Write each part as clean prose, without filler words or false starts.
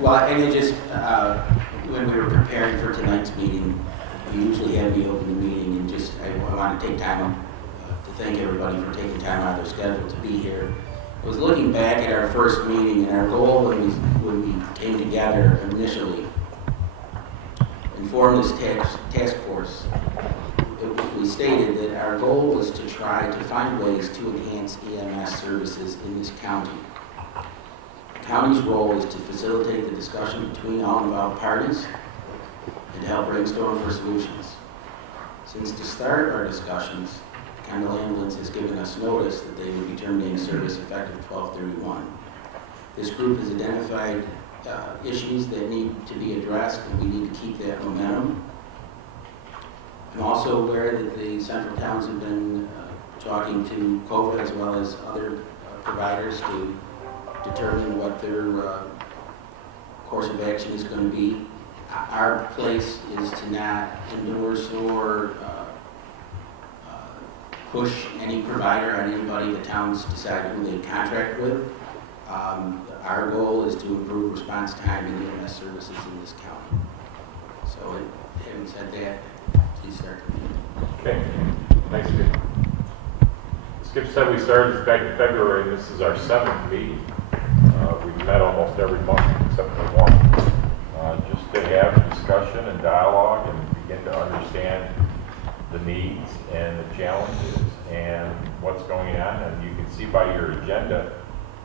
Well, and it just, when we were preparing for tonight's meeting, we usually have the open meeting, and just, I want to take time to thank everybody for taking time out of their schedule to be here. I was looking back at our first meeting, and our goal when we came together initially and formed this task force, we stated that our goal was to try to find ways to enhance EMS services in this county. The county's role is to facilitate the discussion between all involved parties and to help brainstorm for solutions. Since to start our discussions, Kendall Ambulance has given us notice that they would be terminating service effective 12/31. This group has identified issues that need to be addressed, and we need to keep that momentum. I'm also aware that the central towns have been talking to COVA as well as other providers to determine what their course of action is going to be. Our place is to not endorse or push any provider on anybody the towns decide who they contract with. Our goal is to improve response time in EMS services in this county. So, having said that, please start. Okay, thanks, Skip. Skip said we started back in February, and this is our 7th meeting. We've met almost every month except for one, just to have discussion and dialogue and begin to understand the needs and the challenges and what's going on. And you can see by your agenda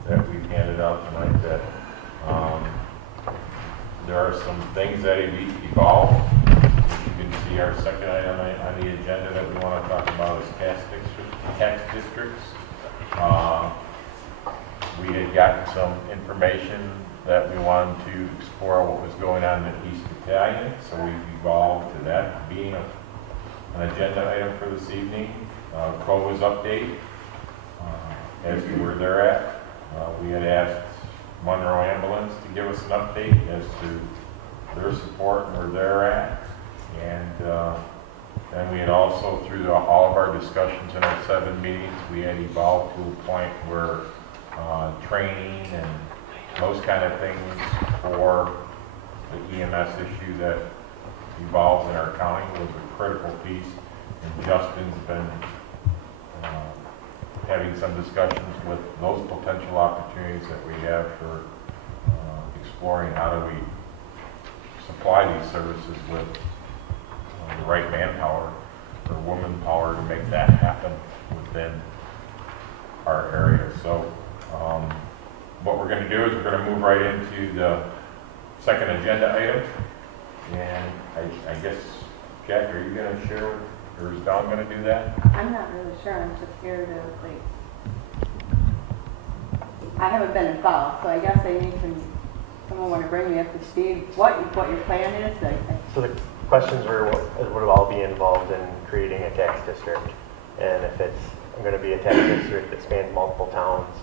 that we've handed out tonight that there are some things that have evolved. You can see our second item on the agenda that we want to talk about is tax districts. We had gotten some information that we wanted to explore what was going on in the East Battalion, so we've evolved to that being an agenda item for this evening. COVA's update, as to where they're at. We had asked Monroe Ambulance to give us an update as to their support and where they're at. And we had also, through all of our discussions in our 7 meetings, we had evolved to a point where training and those kind of things for the EMS issue that evolves in our county was a critical piece. And Justin's been having some discussions with those potential opportunities that we have for exploring how do we supply these services with the right manpower or woman power to make that happen within our area. So what we're going to do is we're going to move right into the second agenda item. And I guess, Jack, are you going to share, or is Dawn going to do that? I'm not really sure. I'm just here to, I haven't been involved, so I guess I need someone want to bring me up to speed what your plan is. So the questions were, would all be involved in creating a tax district? And if it's going to be a tax district that spans multiple towns,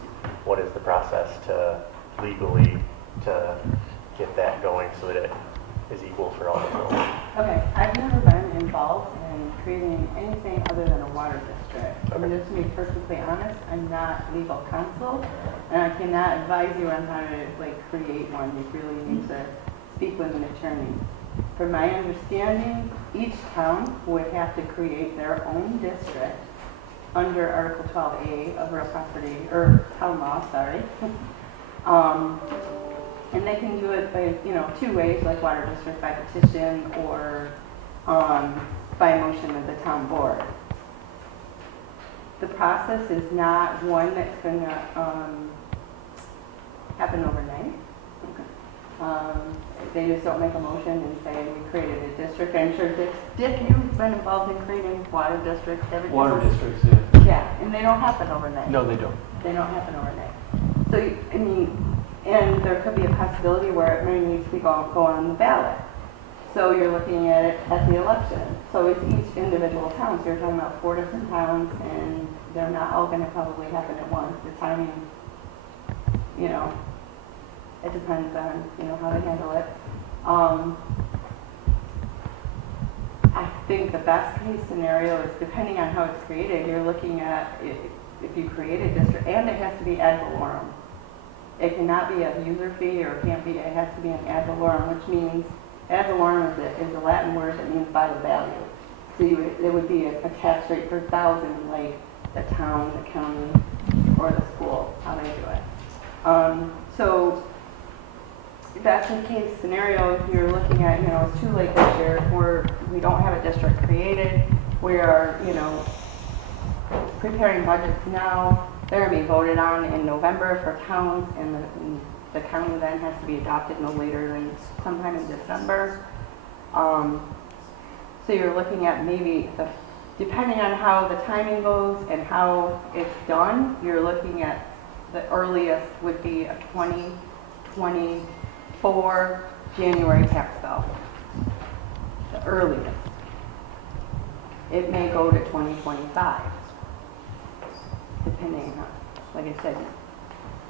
what is the process to legally to get that going so that it is equal for all the towns? Okay, I've never been involved in creating anything other than a water district. And just to be perfectly honest, I'm not legal counsel, and I cannot advise you on how to create one. You really need to speak with an attorney. From my understanding, each town would have to create their own district under Article 12A of real property, or town law, sorry. And they can do it by, 2 ways, like water district by petition or by motion of the town board. The process is not one that's going to happen overnight. They just don't make a motion and say we created a district. I'm sure Dick, you've been involved in creating water districts. Water districts, yeah. Yeah, and they don't happen overnight. No, they don't. They don't happen overnight. So, and there could be a possibility where it may need to be go on the ballot. So you're looking at it at the election. So it's each individual town. So you're talking about 4 different towns, and they're not all going to probably happen at once. The timing, it depends on, how they handle it. I think the best case scenario is, depending on how it's created, you're looking at if you create a district, and it has to be ad valorem. It cannot be a user fee, or it can't be, it has to be an ad valorem, which means, ad valorem is a Latin word that means by the value. So it would be a tax rate per thousand, like the town, the county, or the school, how they do it. So best in case scenario, if you're looking at, it's too late this year, we don't have a district created, we are, preparing budgets now. They're going to be voted on in November for towns, and the county then has to be adopted no later than sometime in December. So you're looking at maybe, depending on how the timing goes and how it's done, you're looking at the earliest would be a 2024 January tax bill. The earliest. It may go to 2025, depending on, like I said,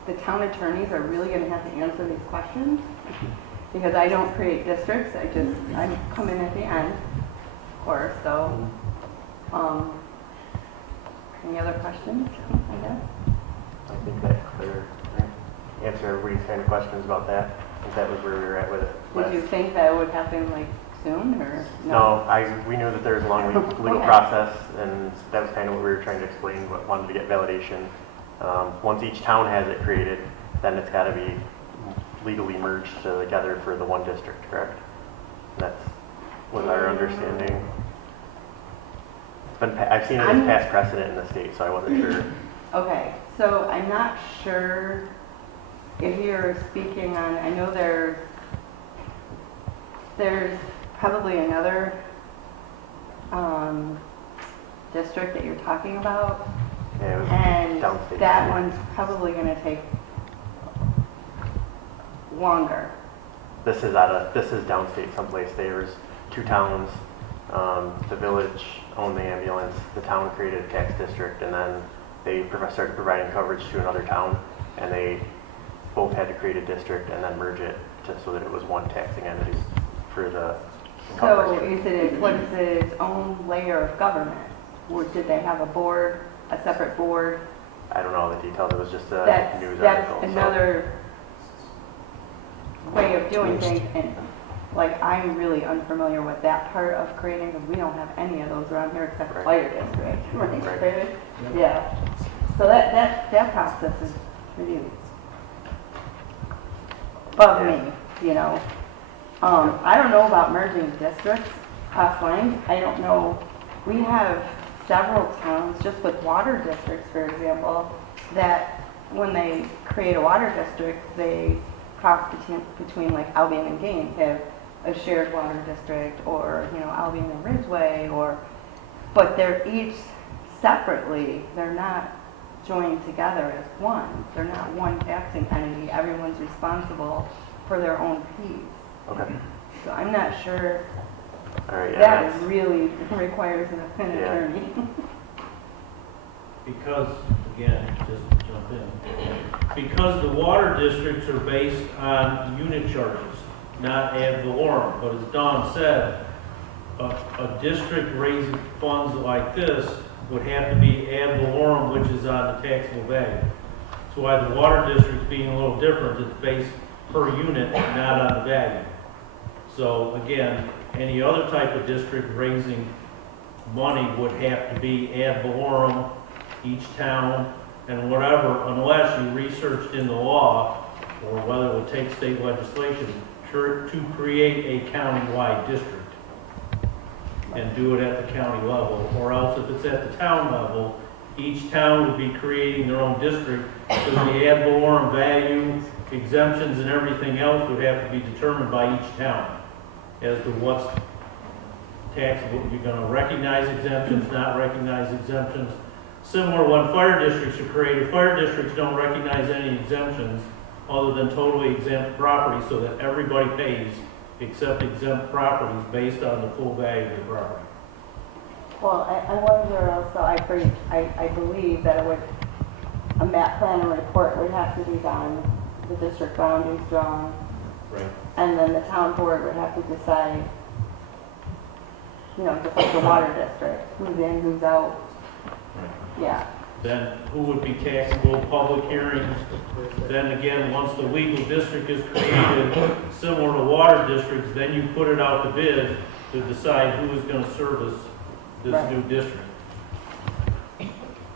the town attorneys are really going to have to answer these questions because I don't create districts. I come in at the end, of course. So, any other questions? I guess. I think that clear answer everybody's kind of questions about that. I think that was where we were at with it. Did you think that would happen like soon or no? We knew that there was a long legal process, and that was kind of what we were trying to explain. What wanted to get validation. Once each town has it created, then it's got to be legally merged together for the one district, correct? That's was our understanding. I've seen it as past precedent in the state, so I wasn't sure. Okay, so I'm not sure if you're speaking on, I know there's probably another district that you're talking about. Yeah, it was and downstate. That one's probably going to take longer. This is downstate someplace. There's two towns. The village owned the ambulance. The town created a tax district, and then they started providing coverage to another town, and they both had to create a district and then merge it so that it was one taxing entity for the coverage. So what is it its own layer of government? Or did they have a board, a separate board? I don't know the details. It was just a news article. That's another way of doing things, and like I'm really unfamiliar with that part of creating because we don't have any of those around here except for fire district. Right. Yeah. So that process is pretty above me, I don't know about merging districts, class lines. I don't know. We have several towns, just with water districts, for example, that when they create a water district, they cross between like Albion and Gaines have a shared water district, or Albion and Ridgeway, but they're each separately. They're not joined together as one. They're not one taxing entity. Everyone's responsible for their own piece. Okay. So I'm not sure. All right. Yeah, that really requires an attorney. Because, again, just jump in. Because the water districts are based on unit charges, not ad valorem. But as Don said, a district raising funds like this would have to be ad valorem, which is on the taxable value. That's why the water district's being a little different. It's based per unit, not on the value. So again, any other type of district raising money would have to be ad valorem, each town, and whatever, unless you researched in the law, or whether it would take state legislation to create a county-wide district and do it at the county level, or else if it's at the town level, each town would be creating their own district, so the ad valorem value, exemptions, and everything else would have to be determined by each town as to what's taxable. You're going to recognize exemptions, not recognize exemptions. Similar when fire districts are created, fire districts don't recognize any exemptions other than totally exempt property, so that everybody pays except exempt properties based on the full value of the property. Well, I wonder also, I believe that a map plan and report would have to be done, the district boundaries drawn. Right. And then the town board would have to decide, just like the water district, who's in, who's out. Right. Yeah. then who would be taxable, public hearings. Then again, once the legal district is created, similar to water districts, then you put it out to bid to decide who is gonna service this Right. new district.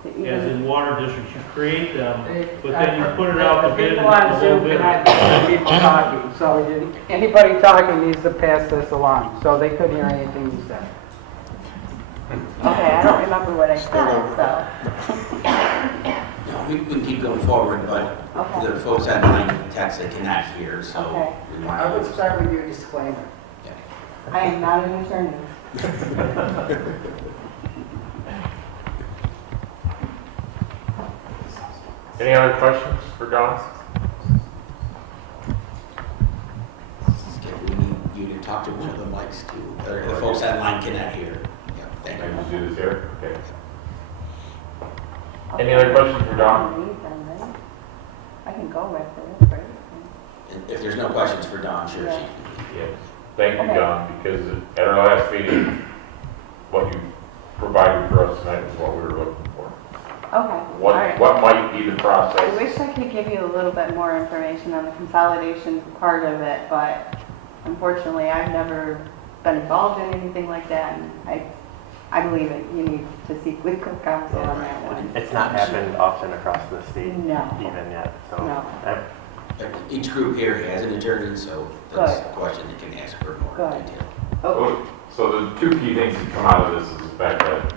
So As even- in water districts, you create them, but then you put it out to The bid people and on the Zoom low bidder. cannot hear the people talking, so anybody talking needs to pass this along, so they couldn't hear anything you said. Okay, I don't remember what I said, so. No, we can keep going forward, but Okay. the folks online text they cannot hear, so Okay. we I would want to. start with your disclaimer. I am not an attorney. Any other questions for Don? We need you to talk to one of the mics too. The folks online cannot hear. Yeah, thank I you. just do this here? Okay. Any other questions for Dawn? I can go with it, right? And if there's no questions for Dawn, sure, she can. Yes. Thank you, Okay. Don, because at our last meeting, what you provided for us tonight was what we were looking for. Okay, all right. What might be the I process? wish I could give you a little bit more information on the consolidation part of it, but unfortunately, I've never been involved in anything like that, and I believe it, you need to seek legal counsel on that one. It's not happened often across the state No. even yet, so. No. But each group here has an attorney, so that's Good. a question that can ask for more Good. detail. Okay, So the two key things that come out of this is the fact that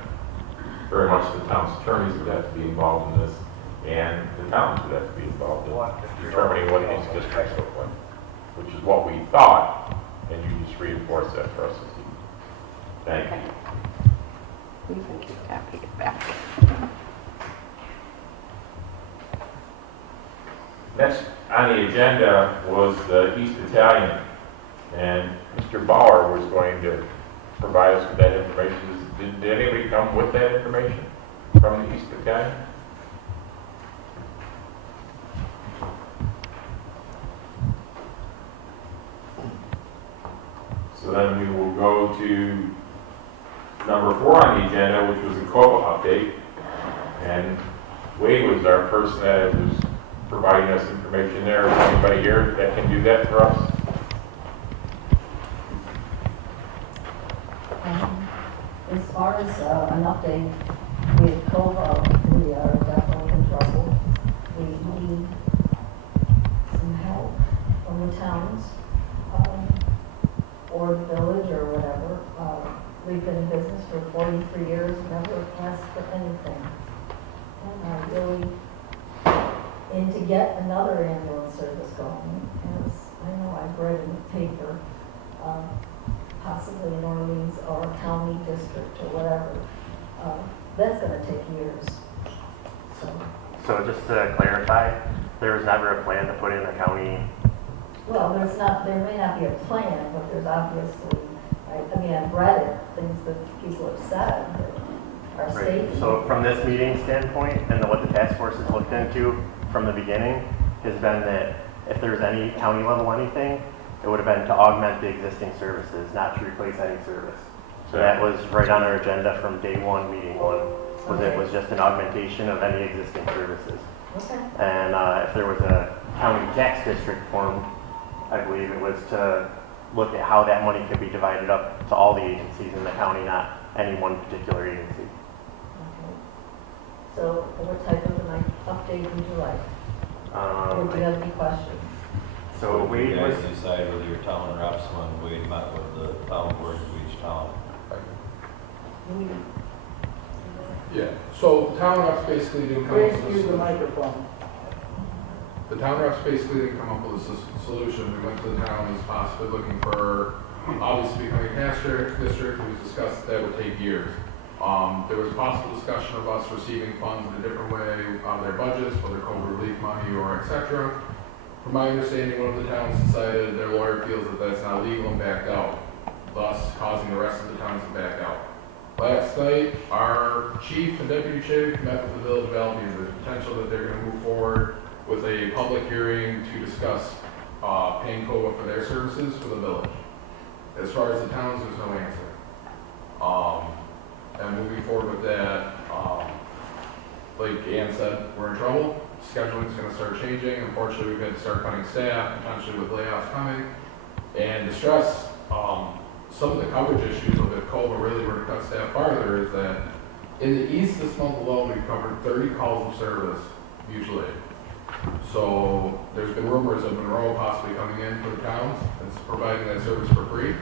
very much the town's attorneys would have to be involved in this, and the towns would have to be involved in determining what these districts look like, which is what we thought, and you just reinforced that for us this evening. Thank you. okay. You can keep that, take it back. Next on the agenda was the East Battalion, and Mr. Bauer was going to provide us with that information. Did anybody come with that information from the East Battalion? So then we will go to number 4 on the agenda, which was the COBA update. And Wade was our person that was providing us information there. Is anybody here that can do that for us? As far as an update with COVA, we are definitely in trouble. We need some help from the towns or the village or whatever. We've been in business for 43 years, never asked for anything. And I really aim to get another ambulance service going. As I know I've read in the paper, possibly in Orleans or a county district or whatever. That's going to take years. So just to clarify, there was never a plan to put in a county. Well, there may not be a plan, but there's obviously, I mean, I've read it, things that people have said that are stated. So from this meeting standpoint, and what the task force has looked into from the beginning, has been that if there's any county level anything, it would have been to augment the existing services, not to replace any service. So that was right on our agenda from day one, meeting one, was it was just an augmentation of any existing services. Okay. And if there was a county tax district formed, I believe it was to look at how that money could be divided up to all the agencies in the county, not any one particular agency. Okay. So what type of an update would you like? Or do you have any questions? So What did Wade you was, guys decide with your town reps when we met with the town boards of each town? Yeah, so town reps basically didn't come up Please with a use the solution. microphone. The town reps basically didn't come up with a solution. We went to the towns possibly looking for, obviously becoming a tax district, it was discussed that would take years. There was possible discussion of us receiving funds in a different way out of their budgets, whether COVID relief money or et cetera. From my understanding, one of the towns decided their lawyer feels that that's not legal and backed out, thus causing the rest of the towns to back out. Last night, our chief and deputy chief met with the village of Albion. There's potential that they're going to move forward with a public hearing to discuss paying COBA for their services for the village. As far as the towns, there's no answer. And moving forward with that, like Ann said, we're in trouble. Scheduling's gonna start changing. Unfortunately, we've had to start cutting staff, potentially with layoffs coming. And to stress, some of the coverage issues of if COVA really were to cut staff farther is that in the east this month alone, we've covered 30 calls of service, usually. So there's been rumors of Monroe possibly coming in for the towns and providing that service for free.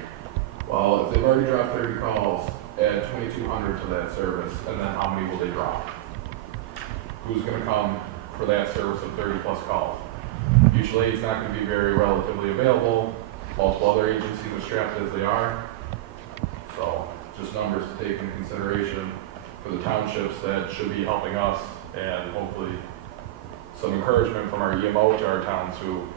Well, if they've already dropped 30 calls, add 2,200 to that service, and then how many will they drop? Who's gonna come for that service of 30 plus calls? Usually it's not gonna be very relatively available. Multiple other agencies are strapped as they are. So just numbers to take into consideration for the townships that should be helping us, and hopefully some encouragement from our EMO to our towns to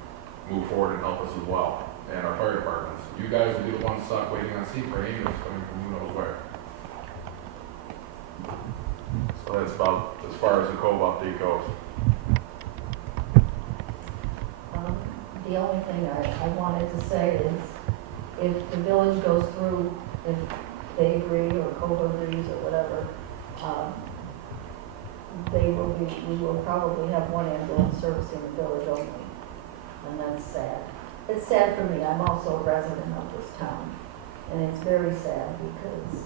move forward and help us as well, and our fire departments. You guys will be the ones stuck waiting on scene for ambulance coming from who knows where. So that's about as far as the COVA update goes. The only thing I wanted to say is, if the village goes through, if they agree or COVA agrees or whatever, we will probably have one ambulance servicing the village only, and that's sad. It's sad for me, I'm also a resident of this town, and it's very sad because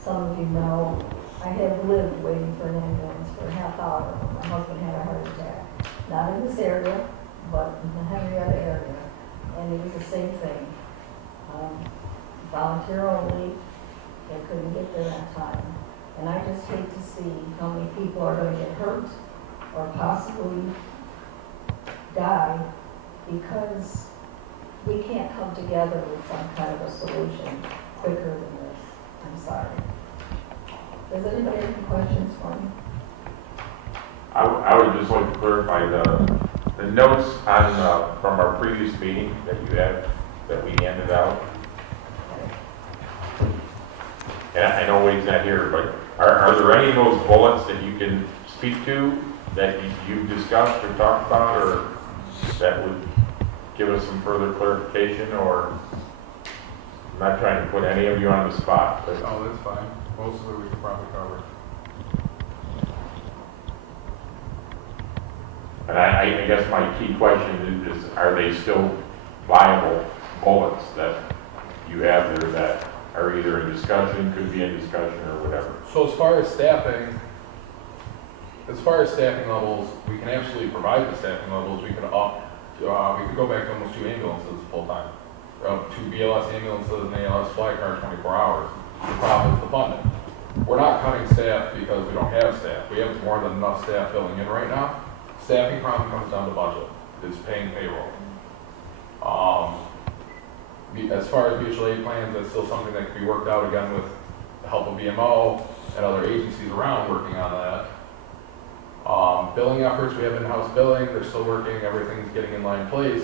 some of you know, I have lived waiting for an ambulance for a half hour when my husband had a heart attack. Not in this area, but in the Henrietta area, and it was the same thing. Volunteer only, they couldn't get there that time. And I just hate to see how many people are going to get hurt or possibly die because we can't come together with some kind of a solution quicker than this. I'm sorry. Does anybody have any questions for me? I would just like to clarify the notes on, from our previous meeting that you had, that we handed out. And I know Wade's not here, but are there any of those bullets that you can speak to that you've discussed or talked about, or that would give us some further clarification? Or I'm not trying to put any of you on the spot, but Oh, that's fine. Most of it we could probably cover. and I guess my key question is, are they still viable bullets that you have there that are either in discussion, could be in discussion, or whatever? So as far as staffing levels, we can absolutely provide the staffing levels. We could we could go back to almost 2 ambulances full time. 2 BLS ambulances and an ALS fly car 24 hours. The problem is the funding. We're not cutting staff because we don't have staff. We have more than enough staff filling in right now. Staffing problem comes down to budget. It's paying payroll. As far as mutual aid plans, that's still something that can be worked out again with the help of BMO and other agencies around working on that. Billing efforts, we have in-house billing, they're still working, everything's getting in line place.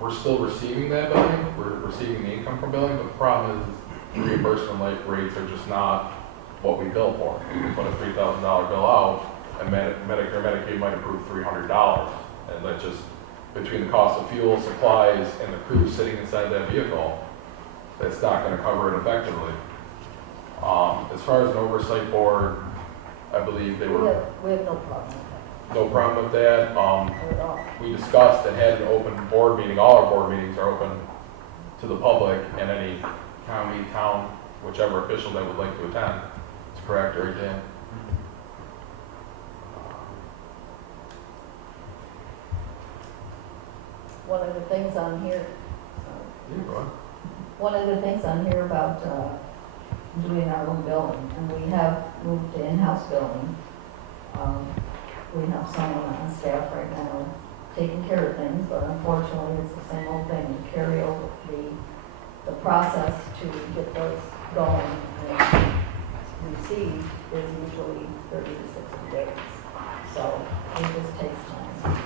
We're still receiving that billing, we're receiving the income from billing, but the problem is reimbursement rates are just not what we bill for. We can put a $3,000 bill out, and Medicare, Medicaid might approve $300, and that just, between the cost of fuel, supplies, and the crew sitting inside that vehicle, that's not going to cover it effectively. As far as an oversight board, I believe they were... We have no problem with that. No problem with that. Not at all. We discussed and had an open board meeting. All our board meetings are open to the public and any county, town, whichever official that would like to attend. It's correct, right, Dan? One of the things on here, Yeah, go ahead. one of the things on here about doing our own billing, and we have moved to in-house billing. We have someone on staff right now taking care of things, but unfortunately, it's the same old thing. You carry over the process to get those going and received is usually 30 to 60 days. So it just takes time.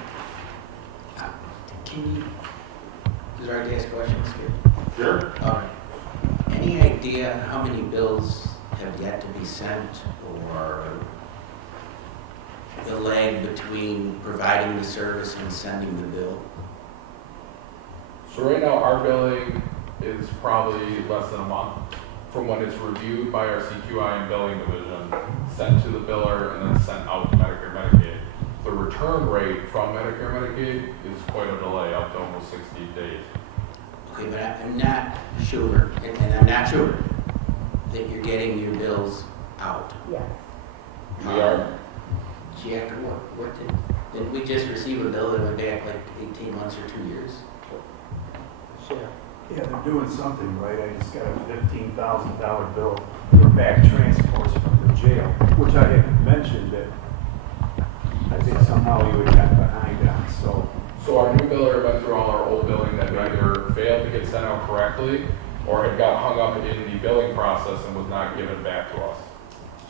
Is there any questions here? Sure. All right. Any idea how many bills have yet to be sent, or the lag between providing the service and sending the bill? So right now, our billing is probably less than a month from when it's reviewed by our CQI and billing division, sent to the biller, and then sent out to Medicare Medicaid. The return rate from Medicare Medicaid is quite a delay, up to almost 60 days. Okay, but I'm not sure, and I'm not sure that you're getting your bills out. Yes. We are. Jack, didn't we just receive a bill that went back like 18 months or 2 years? Sure. Yeah, they're doing something right. I just got a $15,000 bill for back transports from the jail, which I had mentioned that I think somehow you had gotten behind on, so. So our new biller went through all our old billing that either failed to get sent out correctly or had got hung up in the billing process and was not given back to us.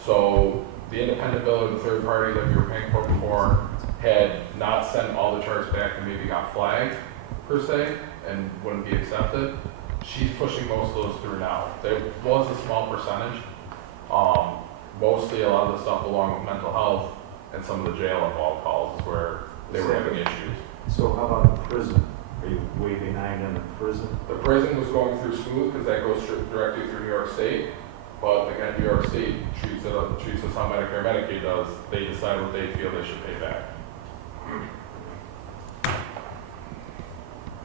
So the independent biller, the third party that we were paying for before, had not sent all the charts back and maybe got flagged per se and wouldn't be accepted. She's pushing most of those through now. There was a small percentage, mostly a lot of the stuff along with mental health and some of the jail involved calls is where they were having issues. So how about the prison? Are you way behind on the prison? The prison was going through smooth because that goes directly through New York State. But again, New York State treats us how Medicare Medicaid does. They decide what they feel they should pay back.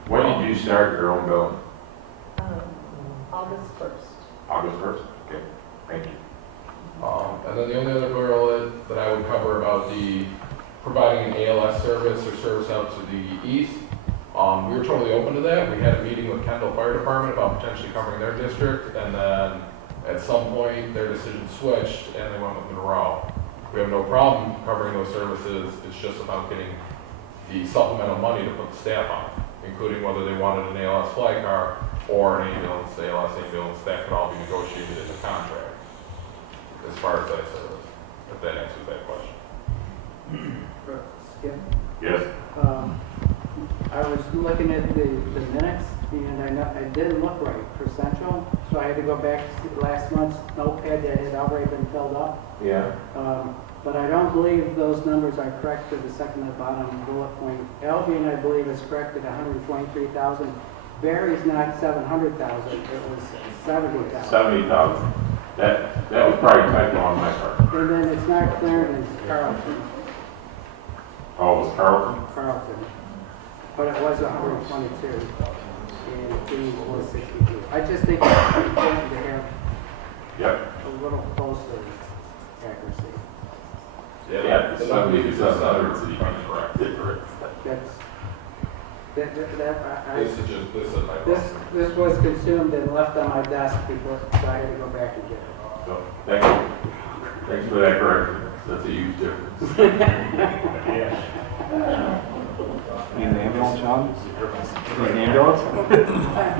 When did you start your own billing? August 1st. August 1st? Okay, thank you. And then the only other bill that I would cover about the providing an ALS service or service out to the east, we were totally open to that. We had a meeting with Kendall Fire Department about potentially covering their district, and then at some point their decision switched and they went with Monroe. We have no problem covering those services. It's just about getting the supplemental money to put the staff on, including whether they wanted an ALS flag car or an ambulance, ALS ambulance. That could all be negotiated in the contract as far as that service, if that answers that question. Skip? Yes. I was looking at the minutes, and it didn't look right for Central, so I had to go back to last month's notepad that had already been filled up. Yeah. But I don't believe those numbers are correct for the second to the bottom bullet point. Albion, I believe, is correct at 123,000. Barry's not 700,000, it was 70,000. 70,000. That was probably typo on my part. And then it's not Clarendon, it's Carlton. Oh, it was Carlton? Carlton. But it was 122, and Dean was 62. I just think it's important to have Yep. a little closer accuracy. Yeah, the 70 is another city. Correct. This was consumed and left on my desk before, so I had to go back and get it. So, thank you. Thanks for that correction. That's a huge difference. Need an ambulance, John? Need an ambulance?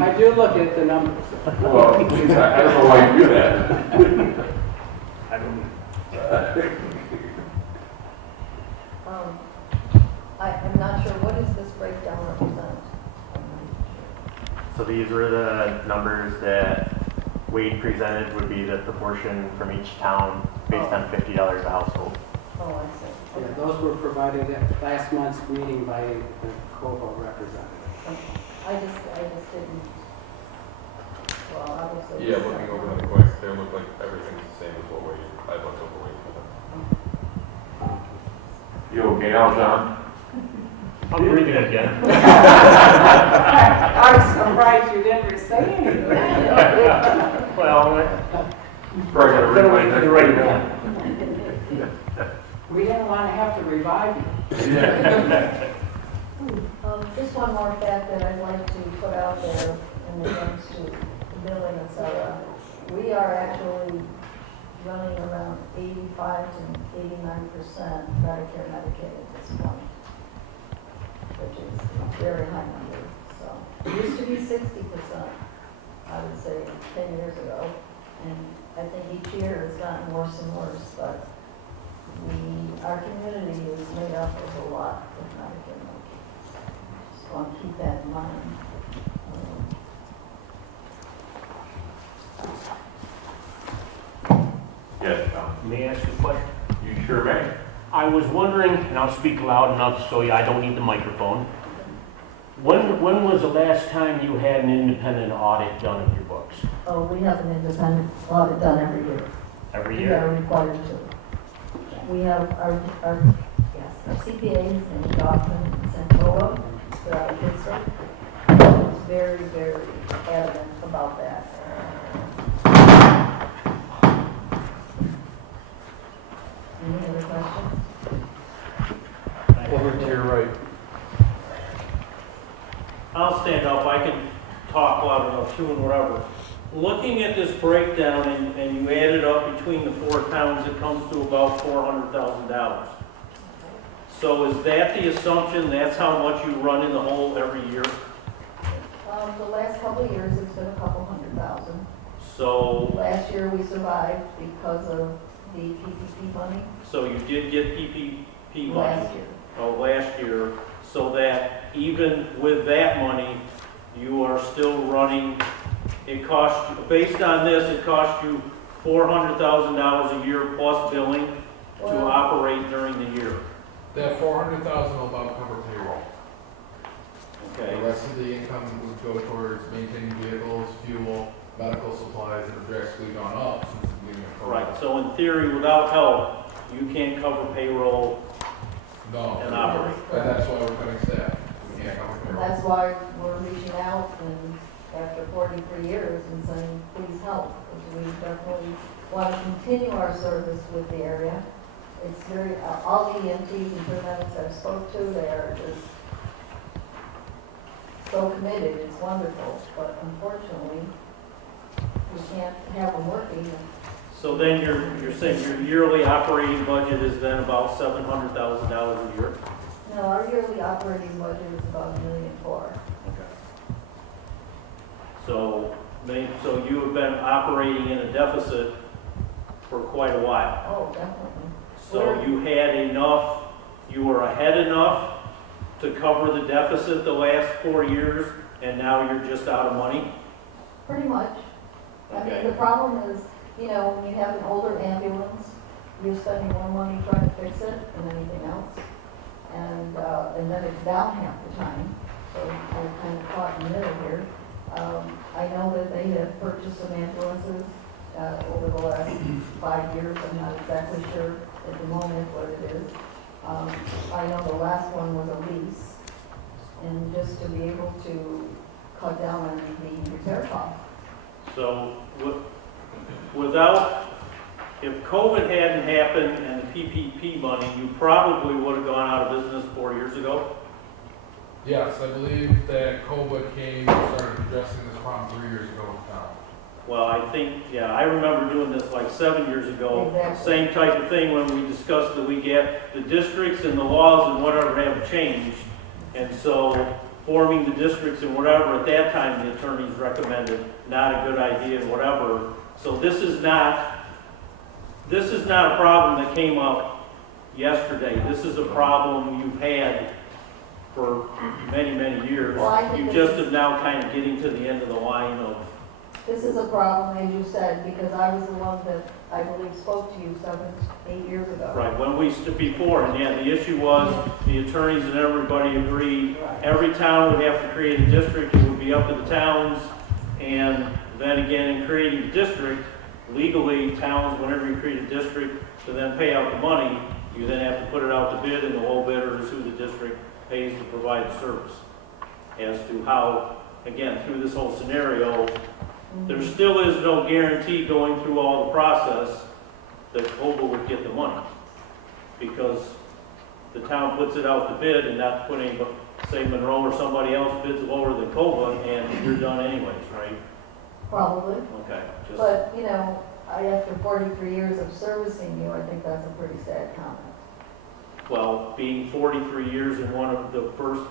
I do look at the numbers. Well, I don't know why you do that. I don't. I'm not sure, what does this breakdown represent? So these were the numbers that Wade presented, would be the proportion from each town based on $50 a household. Oh, I see. Yeah, those were provided at last month's meeting by the COBO representative. Okay. I just didn't, well, obviously. Yeah, looking over them quick, they look like everything's the same as what I looked over Wade for them. You okay now, John? I'm breathing again. I was surprised you didn't say anything. Well, Probably gotta better read wait for the right my one. We didn't want to have to revive you. Just one more fact that I'd like to put out there in regards to the billing, et cetera. We are actually running around 85 to 89% Medicare Medicaid at this point, which is a very high number. So it used to be 60%, I would say, 10 years ago. And I think each year it's gotten worse and worse, but our community is made up of a lot of Medicare Medicaid. Just want to keep that in mind. Yes, John. May I ask you a question? You sure may. I was wondering, and I'll speak loud enough so I don't need the microphone. When was the last time you had an independent audit done of your books? Oh, we have an independent audit done every year. Every We year? are required to. We have our CPAs in Goffman and Centola, throughout Pittsburgh. It's very, very adamant about that. Any other questions? Over to your right. I'll stand up, I can talk loud enough too and whatever. Looking at this breakdown and you add it up between the 4 towns, it comes to about $400,000. So is that the assumption, that's how much you run in the hole every year? The last couple of years, it's been a couple $100,000. So, Last year, we survived because of the PPP money. so you did get PPP money? Last year. Oh, last year, so that even with that money, you are still running, it costs, based on this, it costs you $400,000 a year plus billing to Well- operate during the year. That 400,000 will about cover payroll. The Okay, rest of the income would go towards maintaining vehicles, fuel, medical supplies that have drastically gone up since the beginning of COVID. right, so in theory, without help, you can't cover payroll No. and operate. And that's why we're cutting staff. We can't cover And payroll. that's why we're reaching out and after 43 years and saying, please help, because we definitely want to continue our service with the area. It's very, all the EMTs and paramedics I've spoke to, they are just so committed, it's wonderful, but unfortunately, we can't have them working. So then you're saying your yearly operating budget is then about $700,000 a year? No, our yearly operating budget is about $1.4 million. So, so you have been operating in a deficit for quite a while. Oh, definitely. So you had enough, you were ahead enough to cover the deficit the last 4 years, and now you're just out of money? Pretty much. I mean, Okay. the problem is, you know, when you have an older ambulance, you're spending more money trying to fix it than anything else. And then it's down half the time, so we're kind of caught in the middle here. I know that they have purchased some ambulances, over the last 5 years. I'm not exactly sure at the moment what it is. I know the last one was a lease, and just to be able to cut down on the repair costs. So without, if COVID hadn't happened and the PPP money, you probably would have gone out of business 4 years ago? Yes, I believe that COVID came and started addressing this problem 3 years ago in town. Well, I think, yeah, I remember doing this like 7 years ago. Exactly. Same type of thing when we discussed that we get the districts and the laws and whatever have changed. And so forming the districts and whatever, at that time, the attorneys recommended not a good idea and whatever. So this is not a problem that came up yesterday. This is a problem you've had for many, many years. Well, I think You this just is- are now kind of getting to the end of the line of, This is a problem, as you said, because I was the one that I believe spoke to you 7, 8 years ago. right, when we stood before, and yeah, the issue was, the attorneys and everybody agreed, Right. every town would have to create a district, it would be up to the towns, and then again, in creating a district, legally, towns, whenever you create a district, to then pay out the money, you then have to put it out to bid, and the low bidder is who the district pays to provide the service. As to how, again, through this whole scenario, there still is no guarantee going through all the process that COBA would get the money. Because the town puts it out to bid and not putting, say Monroe or somebody else bids lower than COBA and you're done anyways, right? Probably. Okay, just, But, you know, after 43 years of servicing you, I think that's a pretty sad comment. well, being 43 years and one of the first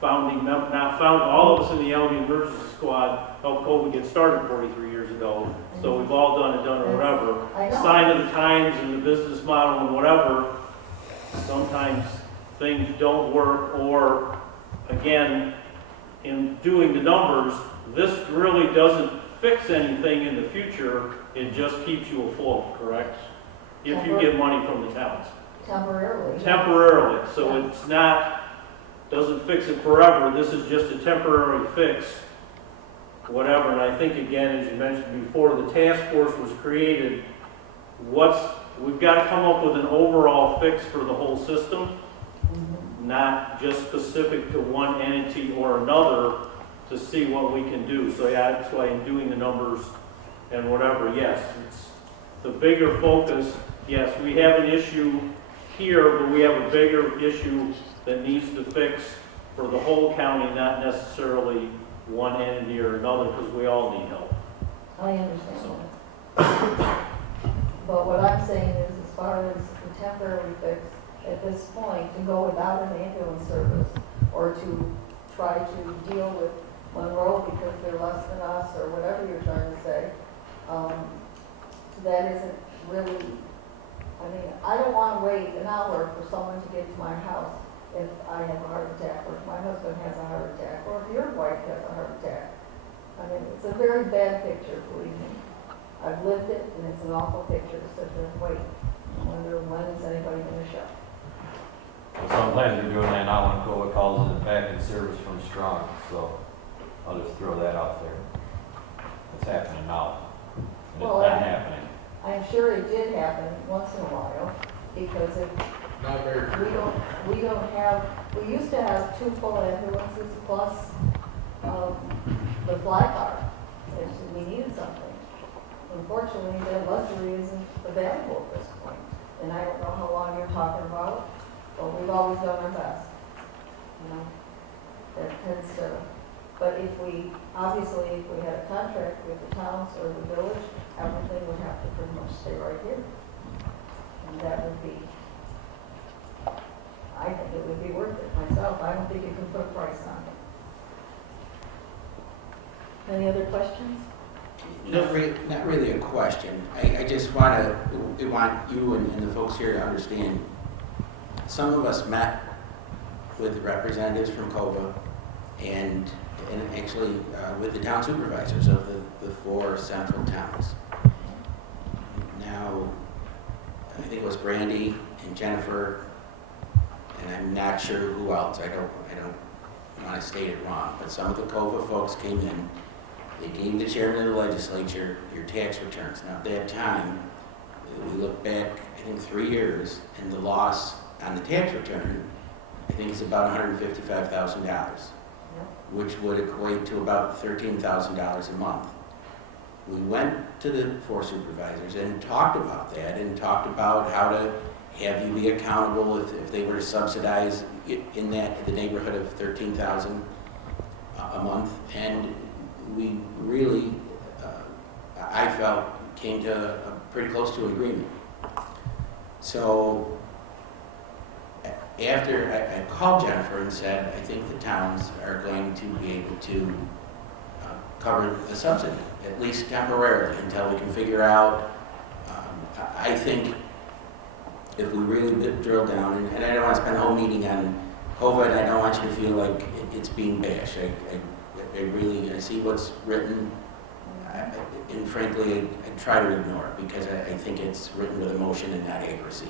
founding, all of us in the Albion Emergency Squad helped COBA get started 43 years ago. So we've all done or whatever. I know. Sign of the times and the business model and whatever, sometimes things don't work, or again, in doing the numbers, this really doesn't fix anything in the future, it just keeps you afloat, correct? If you get money from the towns. Temporarily. Temporarily, so it's not, doesn't fix it forever, this is just a temporary fix whatever. And I think, again, as you mentioned before, the task force was created, we've got to come up with an overall fix for the whole system, not just specific to one entity or another, to see what we can do. So yeah, that's why I'm doing the numbers and whatever. Yes, it's the bigger focus. Yes, we have an issue here, but we have a bigger issue that needs to fix for the whole county, not necessarily one entity or another, because we all need help. I understand that. But what I'm saying is, as far as the temporary fix, at this point, to go without an ambulance service, or to try to deal with Monroe because they're less than us, or whatever you're trying to say, that isn't really, I mean, I don't want to wait an hour for someone to get to my house if I have a heart attack, or if my husband has a heart attack, or if your wife has a heart attack. I mean, it's a very bad picture, believe me. I've lived it, and it's an awful picture to sit there and wait. I wonder when is anybody going to show? Well, sometimes they're doing that now when COVID calls it back in service from Strong, so I'll just throw that out there. It's happening now. And Well, it's been happening. I'm sure it did happen once in a while, because if Not very we don't have, we used to have 2 full ambulances plus the fly car, if we needed something. Unfortunately, that luxury isn't available at this point. And I don't know how long you're talking about, but we've always done our best. You know, that tends to, but if we, obviously, if we had a contract with the towns or the village, everything would have to pretty much stay right here. And that would be, I think it would be worth it myself. I don't think you can put a price on it. Any other questions? Not really a question. I just want you and the folks here to understand, some of us met with the representatives from COVA and actually with the town supervisors of the 4 central towns. Now, I think it was Brandy and Jennifer, and I'm not sure who else. I don't want to state it wrong, but some of the COVA folks came in. They gave the chairman of the legislature your tax returns. Now, at that time, we look back, I think 3 years, and the loss on the tax return, I think it's about $155,000, which would equate to about $13,000 a month. We went to the 4 supervisors and talked about that, and talked about how to have you be accountable if they were to subsidize in the neighborhood of $13,000 a month. And we really, I felt, came to pretty close to an agreement. So after I called Jennifer and said, I think the towns are going to be able to cover the subsidy, at least temporarily, until we can figure out. I think if we really drill down, and I don't want to spend the whole meeting on COVID, I don't want you to feel like it's being bashed. I see what's written, and frankly, I try to ignore it because I think it's written with emotion and not accuracy.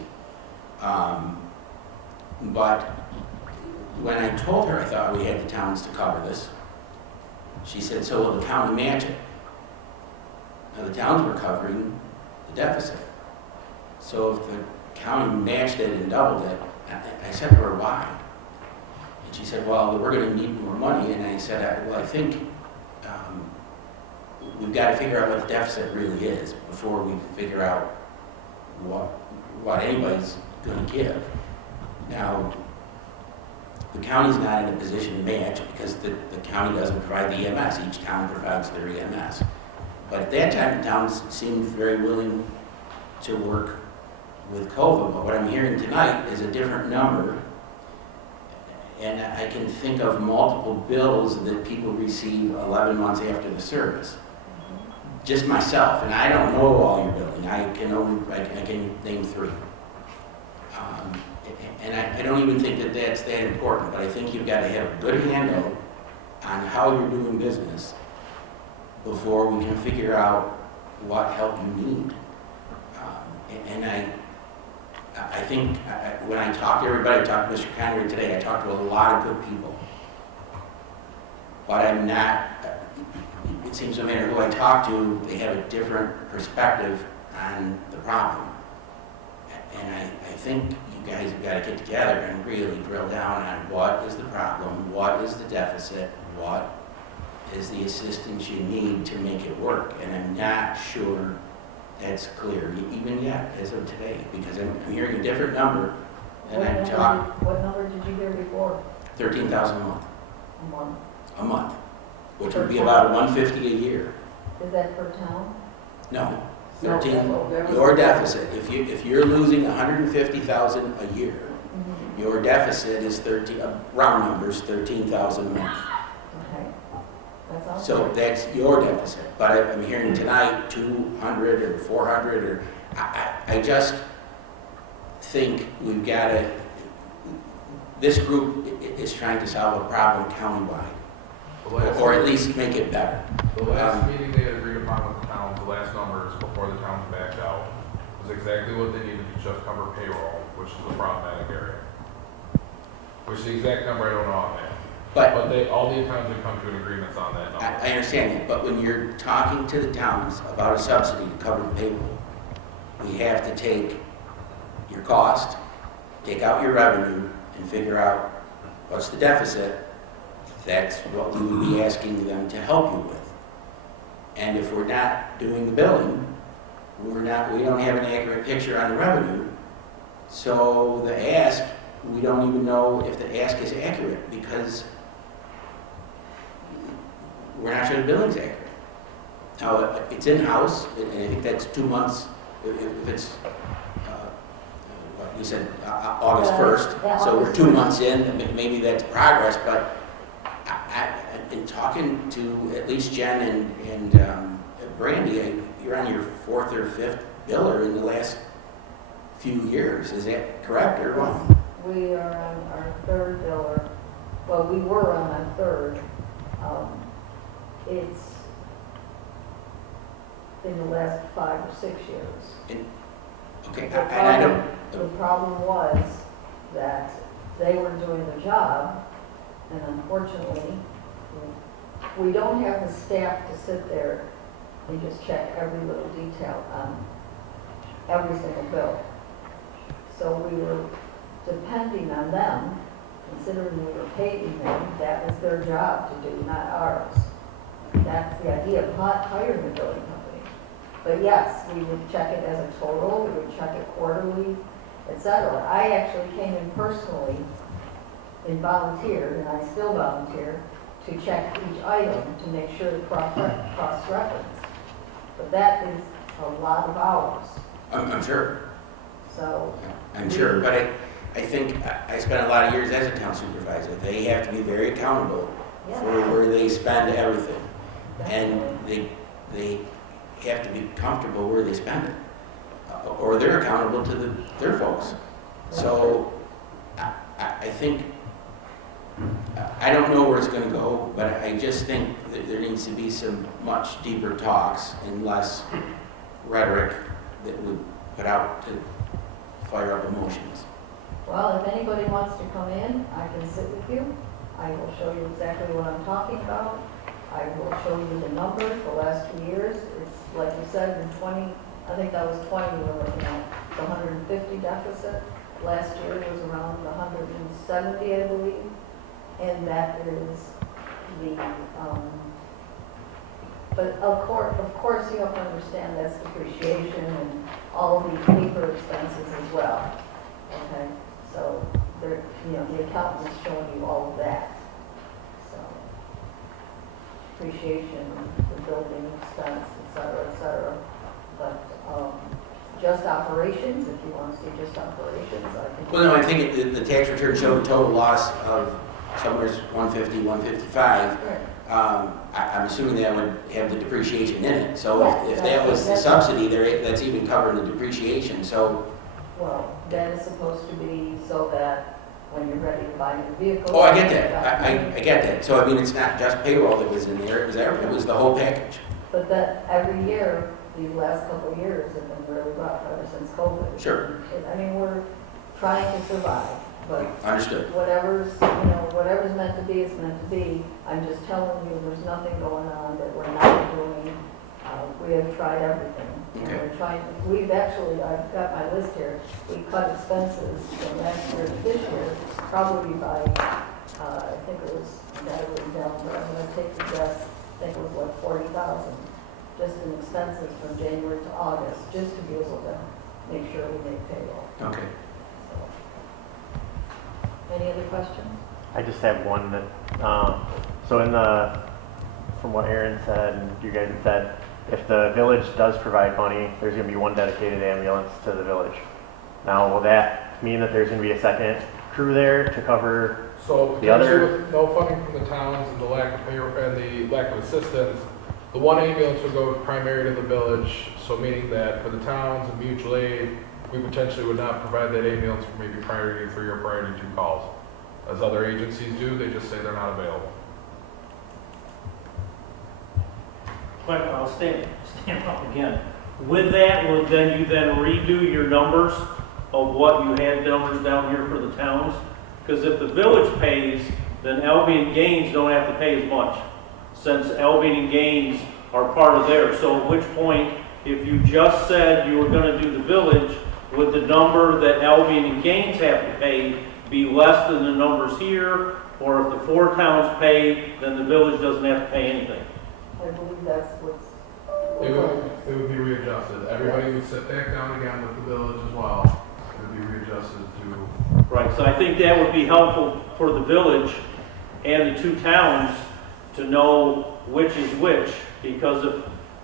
But when I told her I thought we had the towns to cover this, she said, so will the county match it? Now, the towns were covering the deficit. So if the county matched it and doubled it, I said to her, why? And she said, well, we're going to need more money. And I said, well, I think we've got to figure out what the deficit really is before we figure out what anybody's going to give. Now, the county's not in a position to match because the county doesn't provide the EMS. Each town provides their EMS. But at that time, the towns seemed very willing to work with COVID. But what I'm hearing tonight is a different number. And I can think of multiple bills that people receive 11 months after the service. Just myself, and I don't know all your billing. I can name 3. And I don't even think that that's that important, but I think you've got to have a good handle on how you're doing business before we can figure out what help you need. And I think when I talk to everybody, I talked to Mr. Connery today, I talked to a lot of good people. But I'm not, it seems no matter who I talk to, they have a different perspective on the problem. And I think you guys have got to get together and really drill down on what is the problem, what is the deficit, what is the assistance you need to make it work. And I'm not sure that's clear even yet as of today, because I'm hearing a different number. And I'm talking What number did you hear before? 13,000 a month. A month? A month, which would be about 150 a year. Is that per town? No, No, 13, that was- your deficit, if you're losing 150,000 a year, Mm-hmm. your deficit is 13, round numbers, 13,000 a month. Okay. That's all. So that's your deficit. But I'm hearing tonight 200 or 400 or, I just think we've got to, this group is trying to solve a problem countywide, The last- or at least make it better. The last meeting they had agreed upon with the towns, the last numbers before the towns backed out, was exactly what they needed to just cover payroll, which is the problematic area. Which the exact number I don't know offhand. But they, all the towns have come to an agreement on that number. I understand that, but when you're talking to the towns about a subsidy to cover the payroll, we have to take your cost, take out your revenue, and figure out what's the deficit. That's what we would be asking them to help you with. And if we're not doing the billing, we don't have an accurate picture on the revenue. So the ask, we don't even know if the ask is accurate because we're not sure the billing's accurate. Now, it's in-house, and I think that's 2 months, if it's, what you said, August 1st, Yeah, so we're August 2 1st. months in, and maybe that's progress, but in talking to at least Jen and Brandy, you're on your 4th or 5th biller in the last few years. Is that correct or wrong? We are on our third biller. Well, we were on our third. It's in the last 5 or 6 years. Okay, The and I don't, problem was that they were doing their job, and unfortunately, we don't have the staff to sit there and just check every little detail on every single bill. So we were depending on them, considering we were paying them, that was their job to do, not ours. That's the idea of hiring a billing company. But yes, we would check it as a total, we would check it quarterly, etc. I actually came in personally and volunteered, and I still volunteer, to check each item to make sure the proper cross-reference. But that is a lot of hours, I'm sure. so. I'm sure, but I think I spent a lot of years as a town supervisor. They have to be very accountable Yeah. for where they spend everything. And Definitely. they have to be comfortable where they spend it. Or they're accountable to their folks. So I think, I don't know where it's gonna go, but I just think that there needs to be some much deeper talks and less rhetoric that would put out to fire up emotions. Well, if anybody wants to come in, I can sit with you. I will show you exactly what I'm talking about. I will show you the numbers the last 2 years. It's like you said, in 20, I think that was 20 we were looking at, the 150 deficit. Last year was around 170, I believe. And that is the, but of course you have to understand that's depreciation and all the paper expenses as well. Okay, so there, the accountant is showing you all of that. So depreciation, the building expense, et cetera, but just operations, if you want to see just operations, I can. Well, no, I think the tax return showed a total loss of somewhere 150, 155. Right. I'm assuming that would have the depreciation in it. So Yes, if that was the that's- subsidy, that's even covering the depreciation. So, Well, that is supposed to be so that when you're ready to buy a new vehicle. oh, I get that. I get that. So, I mean, it's not just payroll that was in there. It was the whole package. But that every year, these last couple of years have been really rough ever since COVID. Sure. I mean, we're trying to survive, but Understood. whatever's meant to be is meant to be. I'm just telling you, there's nothing going on that we're not we have tried everything. Okay. We're trying, we've actually, I've got my list here, we cut expenses from last year to this year, probably by, I think it was, that was down, but I'm gonna take the guess, I think it was like 40,000, just in expenses from January to August, just to be able to make sure we make payroll. Okay. So. Any other questions? I just have one that, so from what Aaron said and you guys had said, if the village does provide money, there's gonna be one dedicated ambulance to the village. Now, will that mean that there's gonna be a second crew there to cover? So The other- potentially with no funding from the towns and the lack of payroll, and the lack of assistance, the one ambulance would go primarily to the village, so meaning that for the towns and mutual aid, we potentially would not provide that ambulance for maybe priority 3 or priority 2 calls. As other agencies do, they just say they're not available. But I'll stand up again. With that, will then you then redo your numbers of what you had numbers down here for the towns? Because if the village pays, then Albion Gaines don't have to pay as much, since Albion and Gaines are part of theirs. So at which point, if you just said you were gonna do the village, would the number that Albion and Gaines have to pay be less than the numbers here? Or if the 4 towns pay, then the village doesn't have to pay anything? I believe that's what's. It would be readjusted. Everybody would sit back down again with the village as well. It would be readjusted to, Right, so I think that would be helpful for the village and the 2 towns to know which is which, because if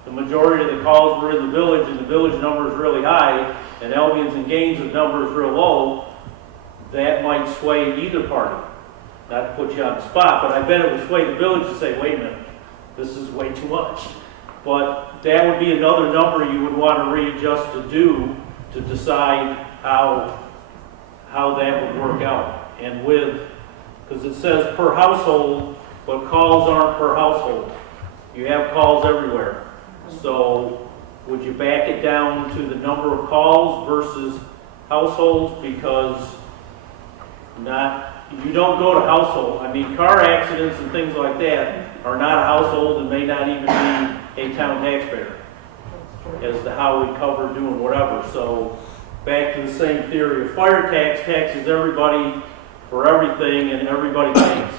the majority of the calls were in the village and the village number is really high, and Albion's and Gaines' number is real low, that might sway either party. Not to put you on the spot, but I bet it would sway the village to say, wait a minute, this is way too much. But that would be another number you would want to readjust to decide how that would work out. And because it says per household, but calls aren't per household. You have calls everywhere. So would you back it down to the number of calls versus households? Because you don't go to household. I mean, car accidents and things like that are not a household and may not even be a town taxpayer as to how we cover doing whatever. So back to the same theory of fire taxes everybody for everything and everybody pays.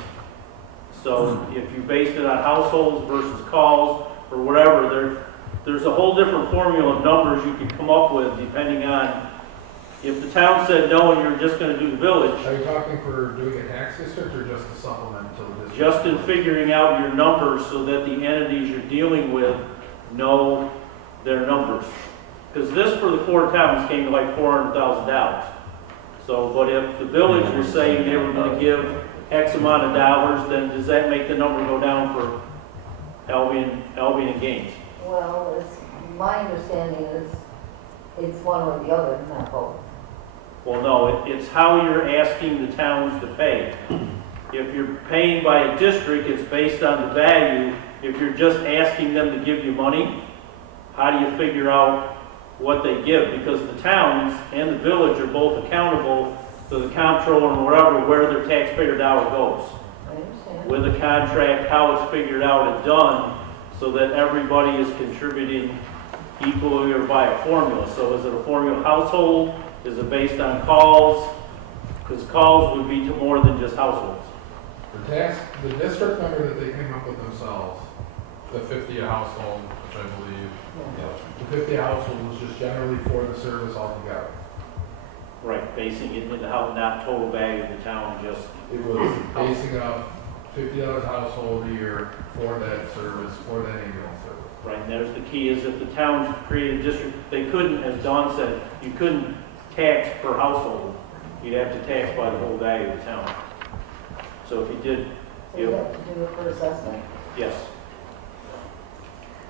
So if you based it on households versus calls or whatever, there's a whole different formula of numbers you could come up with depending on if the town said no and you're just going to do the village. are you talking for doing a tax district or just a supplement to the district? Just in figuring out your numbers so that the entities you're dealing with know their numbers. Because this for the 4 towns came to like $400,000. So, but if the village was saying they were going to give X amount of dollars, then does that make the number go down for Albion and Gaines? Well, my understanding is it's one or the other, not both. Well, no, it's how you're asking the towns to pay. If you're paying by a district, it's based on the value. If you're just asking them to give you money, how do you figure out what they give? Because the towns and the village are both accountable to the comptroller and where their taxpayer dollar goes. I understand. With a contract, how it's figured out and done, so that everybody is contributing equally or by a formula. So is it a formula household? Is it based on calls? Because calls would be to more than just households. The district number that they came up with themselves, the 50 a household, which I believe, the 50 a household was just generally for the service altogether. Right, basing it into how, not total value of the town, just, It was basing up $50 a household a year for that service, for that ambulance service. right, and there's the key is if the towns create a district, they couldn't, as Don said, you couldn't tax per household. You'd have to tax by the whole value of the town. So if you did, So you have to do it for assessment? yes.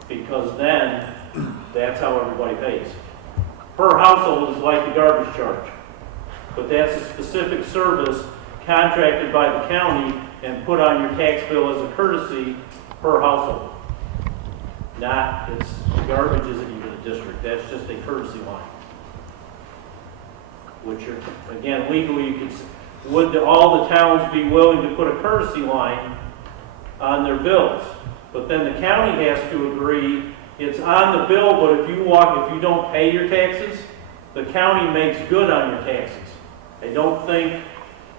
Because then, that's how everybody pays. Per household is like the garbage charge. But that's a specific service contracted by the county and put on your tax bill as a courtesy per household. Garbage isn't even a district, that's just a courtesy line. Which are, again, legally, would all the towns be willing to put a courtesy line on their bills? But then the county has to agree It's on the bill, but if you don't pay your taxes, the county makes good on your taxes. I don't think,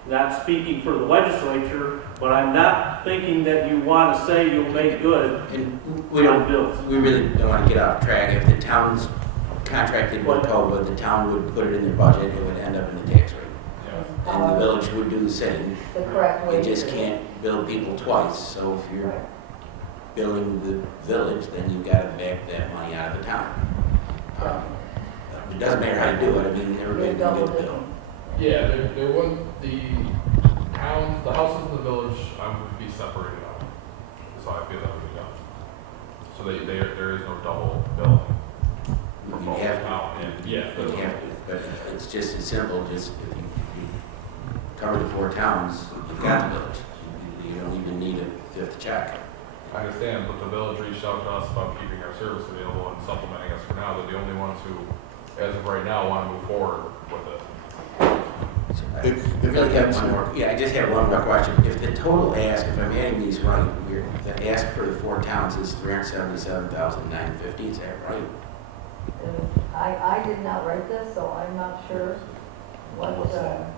not speaking for the legislature, but I'm not thinking that you want to say you'll make good And we on don't, bills. we really don't want to get off track. If the town's contracted with COVID, the town would put it in their budget, it would end up in the tax rate. And the village would do the same. The correct way. You to just do it. can't bill people twice, so if you're Right. billing the village, then you've got to back that money out of the town. It doesn't matter how you do it, I mean, everybody You're can double get a bill. dipping. Yeah, there wouldn't, the towns, the houses in the village, would be separated out. So I feel that would be done. So there is no double billing for You both have to. town and, yeah. You have to, but it's just as simple, just if you cover the 4 towns, you've got the village. You don't even need a 5th check. I understand, but the village reached out to us about keeping our service available and supplementing us for now. They're the only ones who, as of right now, want to move forward with it. So I If really I have can- one more, yeah, I just have one more question. If the total ask, if I'm adding these right, the ask for the 4 towns is $377,950, is that right? I did not write this, so I'm not sure what, What's that?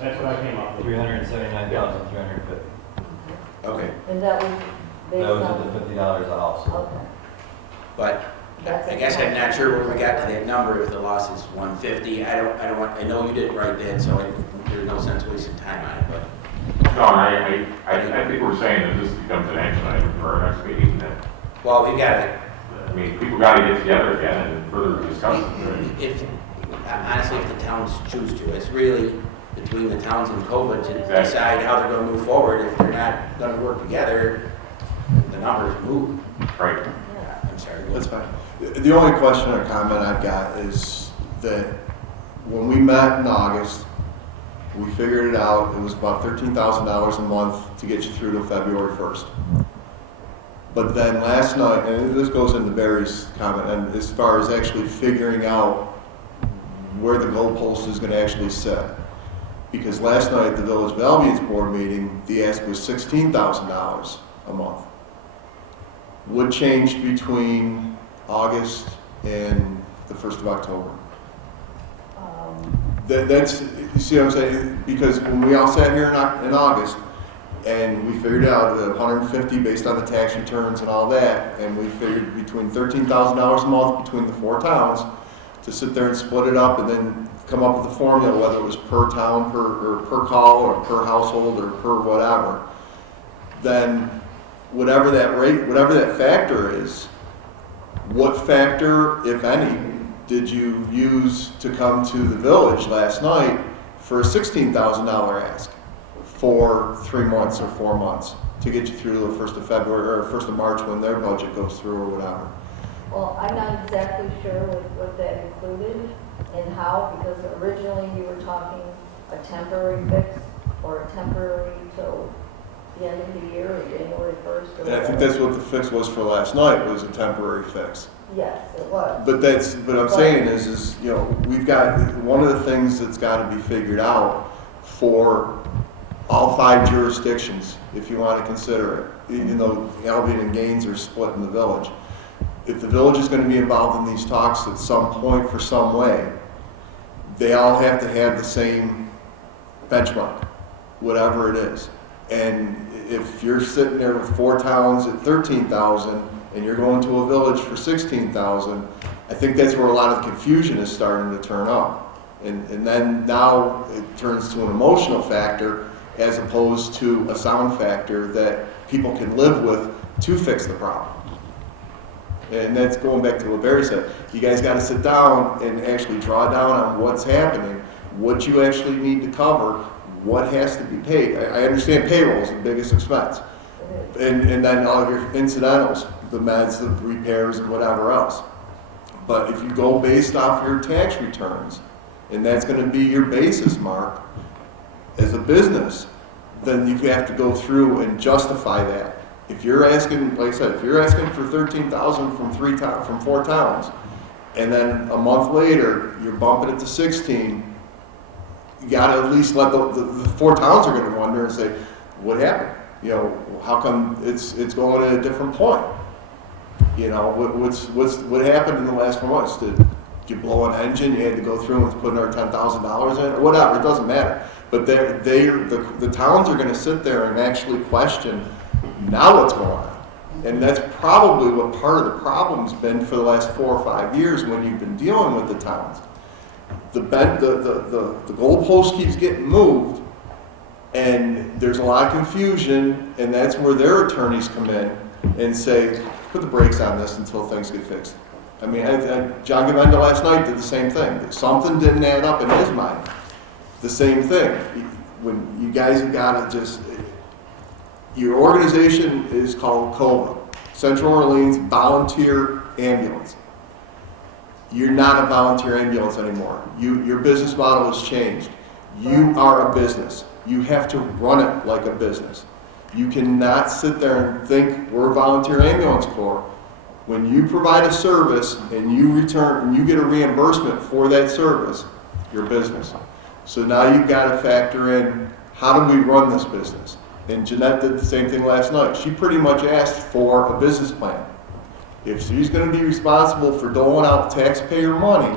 That's what I came up with. 379,350. Okay, and that was based That was on. at the $50 a house. Okay. but I guess I'm not sure where we got to that number, if the loss is 150. I don't want, I know you didn't write that, so there's no sense wasting time on it, but, No, I think we're saying that this becomes an action item for our next meeting, that, well, we've got to, I mean, people gotta get together again and further discuss it. if, honestly, if the towns choose to, it's really between the towns and COVID to Exactly. decide how they're going to move forward. If they're not going to work together, the numbers move. Right. I'm sorry. That's fine. The only question or comment I've got is that when we met in August, we figured it out, it was about $13,000 a month to get you through to February 1st. But then last night, and this goes into Barry's comment, and as far as actually figuring out where the goalpost is going to actually sit. Because last night at the Village of Albion's board meeting, the ask was $16,000 a month. What changed between August and the 1st of October? That's, you see what I'm saying? Because when we all sat here in August, and we figured out the 150 based on the tax returns and all that, and we figured between $13,000 a month between the 4 towns to sit there and split it up and then come up with a formula, whether it was per town, per call, or per household, or per whatever. Then whatever that rate, whatever that factor is, what factor, if any, did you use to come to the village last night for a $16,000 ask for 3 months or 4 months to get you through to the 1st of February or 1st of March when their budget goes through or whatever? Well, I'm not exactly sure what that included and how, because originally you were talking a temporary fix or a temporary till the end of the year or January 1st or And I think whatever. that's what the fix was for last night, was a temporary fix. Yes, it was. But I'm saying is, you know, we've got, one of the things that's got to be figured out for all 5 jurisdictions, if you want to consider it, even though Albion and Gaines are split in the village. If the village is going to be involved in these talks at some point for some way, they all have to have the same benchmark, whatever it is. And if you're sitting there with 4 towns at 13,000 and you're going to a village for 16,000, I think that's where a lot of the confusion is starting to turn up. And then now it turns to an emotional factor as opposed to a sound factor that people can live with to fix the problem. And that's going back to what Barry said. You guys got to sit down and actually draw down on what's happening, what you actually need to cover, what has to be paid. I understand payroll is the biggest expense. And then all of your incidentals, the meds, the repairs, and whatever else. But if you go based off your tax returns, and that's going to be your basis mark as a business, then you have to go through and justify that. If you're asking, like I said, if you're asking for 13,000 from 4 towns, and then a month later you're bumping it to 16, you got to at least let the 4 towns are going to wonder and say, what happened? You know, how come it's going at a different point? You know, what happened in the last 4 months? Did you blow an engine, you had to go through and put another $10,000 in, or whatever, it doesn't matter. But the towns are gonna sit there and actually question, now what's going on? And that's probably what part of the problem's been for the last 4 or 5 years when you've been dealing with the towns. The goalpost keeps getting moved, and there's a lot of confusion, and that's where their attorneys come in and say, put the brakes on this until things get fixed. I mean, John Gavenda last night did the same thing. Something didn't add up in his mind. The same thing. When you guys have got to just, your organization is called COVA, Central Orleans Volunteer Ambulance. You're not a volunteer ambulance anymore. Your business model has changed. You are a business. You have to run it like a business. You cannot sit there and think we're a volunteer ambulance corps. When you provide a service and you get a reimbursement for that service, your business. So now you've got to factor in, how do we run this business? And Jeanette did the same thing last night. She pretty much asked for a business plan. If she's going to be responsible for doling out taxpayer money,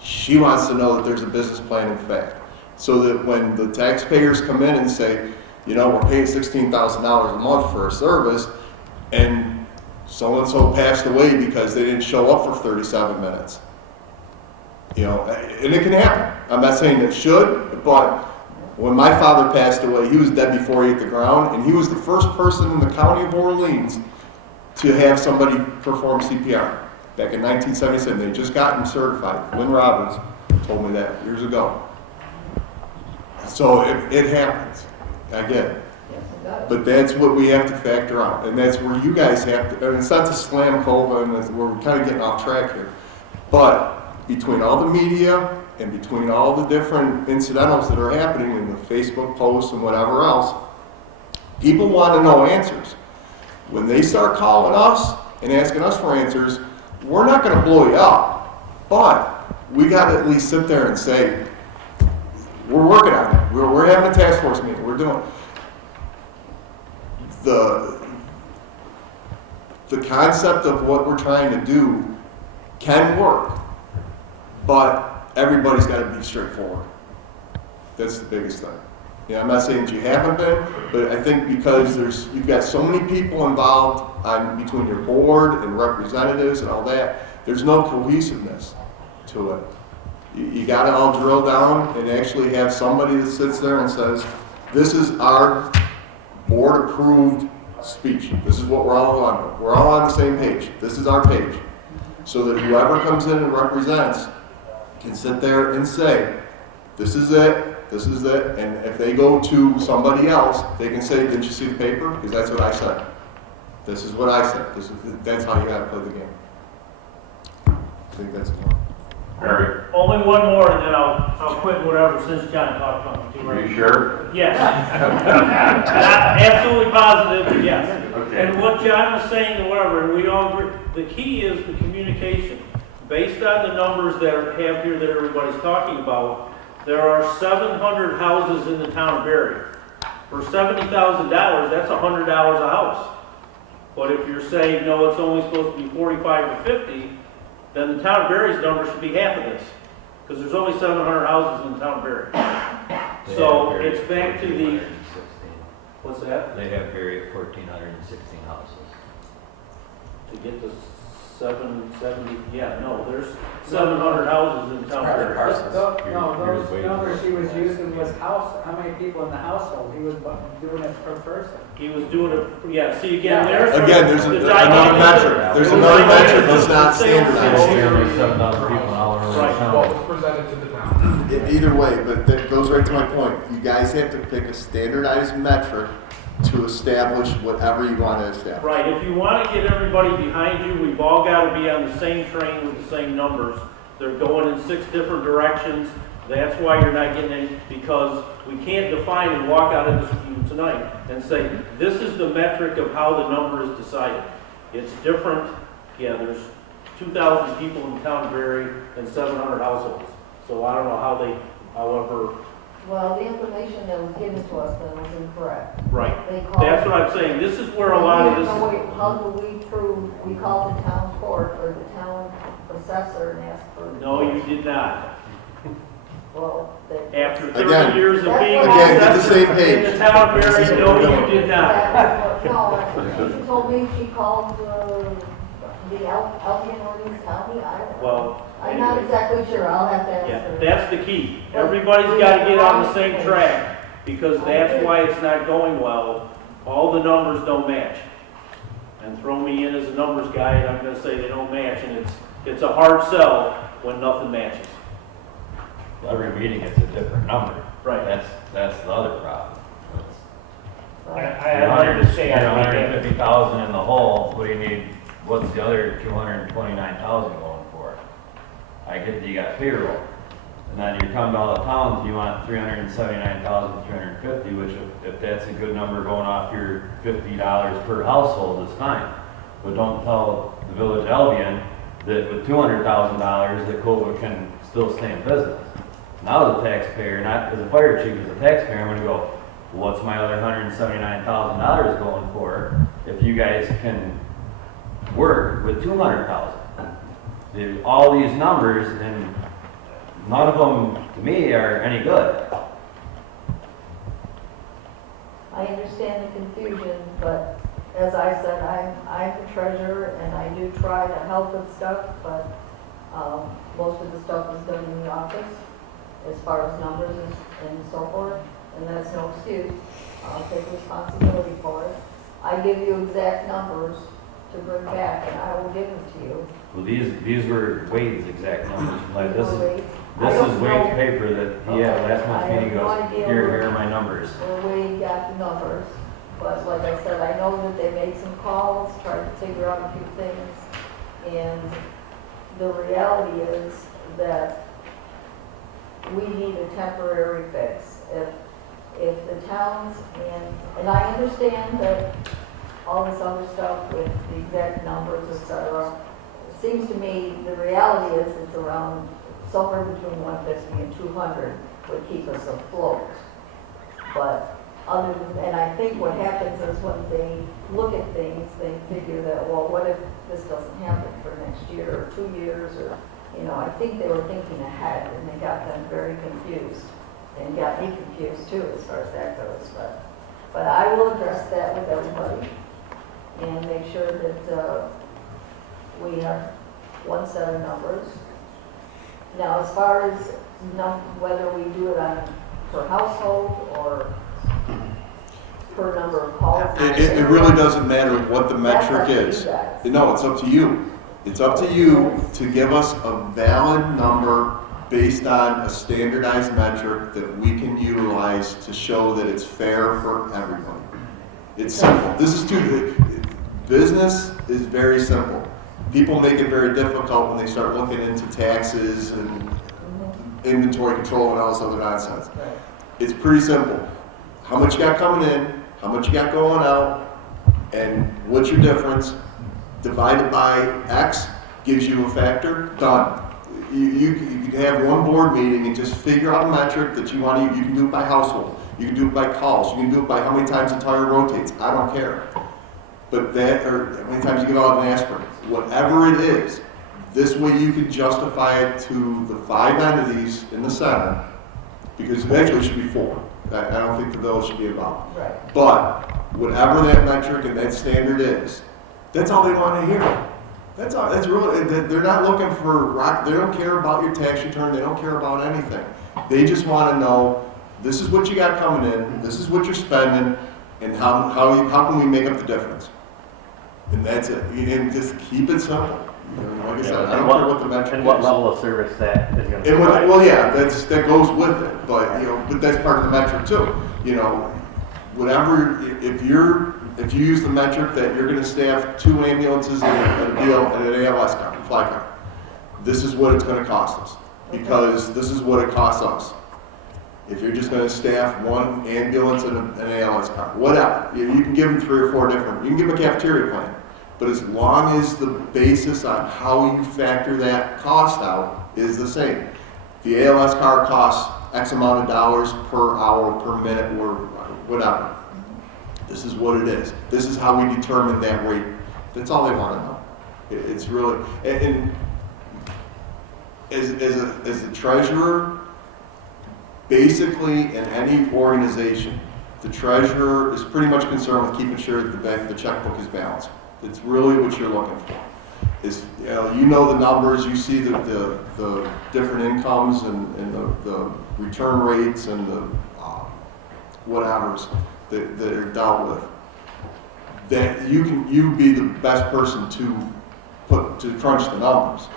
she wants to know that there's a business plan in fact. So that when the taxpayers come in and say, you know, we're paying $16,000 a month for a service, and so-and-so passed away because they didn't show up for 37 minutes. You know, and it can happen. I'm not saying it should, but when my father passed away, he was dead before he hit the ground, and he was the first person in the county of Orleans to have somebody perform CPR. Back in 1977, they just got him certified. Lynn Roberts told me that years ago. So it happens. I get it. Yes, it does. But that's what we have to factor out, and that's where you guys have to, and it's not to slam COVA, and we're kind of getting off track here, but between all the media and between all the different incidentals that are happening in the Facebook posts and whatever else, people want to know answers. When they start calling us and asking us for answers, we're not going to blow you up, but we got to at least sit there and say, we're working on it. We're having a task force meeting. We're doing the concept of what we're trying to do can work, but everybody's got to be straightforward. That's the biggest thing. Yeah, I'm not saying that you haven't been, but I think because you've got so many people involved between your board and representatives and all that, there's no cohesiveness to it. You got to all drill down and actually have somebody that sits there and says, this is our board-approved speech. This is what we're all on. We're all on the same page. This is our page. So that whoever comes in and represents can sit there and say, this is it, this is it, and if they go to somebody else, they can say, didn't you see the paper? Because that's what I said. This is what I said. That's how you got to play the game. I think that's enough. Mary, Only one more, and then I'll quit whatever, since John talked about it. are you sure? Yes. Not absolutely positive, but yes. Okay. And what John was saying, and whatever, and we all agree, the key is the communication. Based on the numbers that are have here that everybody's talking about, there are 700 houses in the town of Berry. For $70,000, that's $100 a house. But if you're saying, no, it's only supposed to be 45 to 50, then the town of Berry's number should be half of this. Because there's only 700 houses in the town of Berry. So it's back to the, what's that? They have Berry at 1,416 houses. To get the 770, yeah, no, there's 700 houses in the town of Berry. No, Here's those waiting. numbers he was using was how many people in the household, he was doing it per person. He was doing it, yeah, see, again, there's. There's the another dynamic- metric. There's another metric that's not Sales standardized. 7,000 people all over the Right. town. What was presented to the town. Either way, but that goes right to my point. You guys have to pick a standardized metric to establish whatever you want to establish. Right, if you want to get everybody behind you, we've all got to be on the same train with the same numbers. They're going in 6 different directions. That's why you're not getting any, because we can't define and walk out of this meeting tonight and say, this is the metric of how the number is decided. It's different. Yeah, there's 2,000 people in the town of Berry and 700 households. So I don't know how they, however, Well, the information that was given to us then was incorrect. Right. They called. That's what I'm saying. This is where a lot of this No, wait, is. how do we prove, we called the town court or the town assessor and asked for. No, you did not. Well, they. After 30 Again- years of being Again, get the assessor same page. in the town of This is Barry, what no, we're doing. you did not. No, she told me she called the Albion Ordinance County, I don't know. Well, I'm not exactly sure, I'll have to ask yeah, her. that's the key. Everybody's got to get on the same track, because that's why it's not going well. All the numbers don't match. And throw me in as a numbers guy, and I'm gonna say they don't match, and it's a hard sell when nothing matches. Every meeting it's a different number. Right. That's the other problem. I wanted to say, I think that 150,000 in the hole, what do you need, what's the other 229,000 going for? I get that you got payroll, and then you come to all the towns, you want 379,350, which if that's a good number going off your $50 per household is fine. But don't tell the village of Albion that with $200,000 that COVA can still stay in business. Now the taxpayer, not as a fire chief, as a taxpayer, I'm gonna go, well, what's my other $179,000 going for if you guys can work with 200,000? All these numbers, and none of them, to me, are any good. I understand the confusion, but as I said, I'm the treasurer and I do try to help with stuff, but most of the stuff is done in the office as far as numbers and so forth, and that's no excuse. I'll take responsibility for it. I give you exact numbers to bring back and I will give them to you. Well, these were Wade's exact numbers. Like this is Wade. I this don't is Wade's know. paper that he had last month's I have meeting. no Goes, idea here where- are my numbers. Where Wade got the numbers, but like I said, I know that they made some calls, tried to figure out a few things, and the reality is that we need a temporary fix. If the towns, and I understand that all this other stuff with the exact numbers, et cetera, it seems to me the reality is it's around somewhere between 150 and 200 would keep us afloat. But other than, and I think what happens is when they look at things, they figure that, well, what if this doesn't happen for next year or 2 years, or, I think they were thinking ahead and they got them very confused and got me confused too as far as that goes. But I will address that with everybody and make sure that we have one set of numbers. Now, as far as whether we do it on per household or per number of calls. It really doesn't matter what the That's metric up to you is. guys. No, it's up to you. It's up to you to give us a valid number based on a standardized metric that we can utilize to show that it's fair for everybody. It's simple. Business is very simple. People make it very difficult when they start looking into taxes and inventory control and all this other nonsense. Right. It's pretty simple. How much you got coming in, how much you got going out, and what's your difference, divided by X gives you a factor, done. You can have one board meeting and just figure out a metric that you want to, you can do it by household, you can do it by calls, you can do it by how many times the tire rotates, I don't care. But that, or how many times you give out an aspirin, whatever it is, this way you can justify it to the 5 entities in the center, because eventually it should be 4. I don't think the village should be involved. Right. But whatever that metric and that standard is, that's all they want to hear. That's all. That's really. They're not looking for rock. They don't care about your tax return. They don't care about anything. They just want to know this is what you got coming in. This is what you're spending, and how can we make up the difference? And that's it. And just keep it simple. Like I said, I don't care what the metric is. And what level of service that is going to And provide. well, yeah, that goes with it, but but that's part of the metric too. Whatever, if you use the metric that you're going to staff 2 ambulances and an ALS car, fly car, this is what it's going to cost us, because this is what it costs us. If you're just going to staff 1 ambulance and an ALS car, whatever, you can give them 3 or 4 different. You can give them a cafeteria plan. But as long as the basis on how you factor that cost out is the same. The ALS car costs X amount of dollars per hour, per minute, or whatever. This is what it is. This is how we determine that rate. That's all they want to know. It's really, and as a treasurer, basically in any organization, the treasurer is pretty much concerned with keeping sure that the bank, the checkbook is balanced. It's really what you're looking for. Is, you know the numbers, you see the different incomes and the return rates and the whatevers that are dealt with. That you be the best person to crunch the numbers.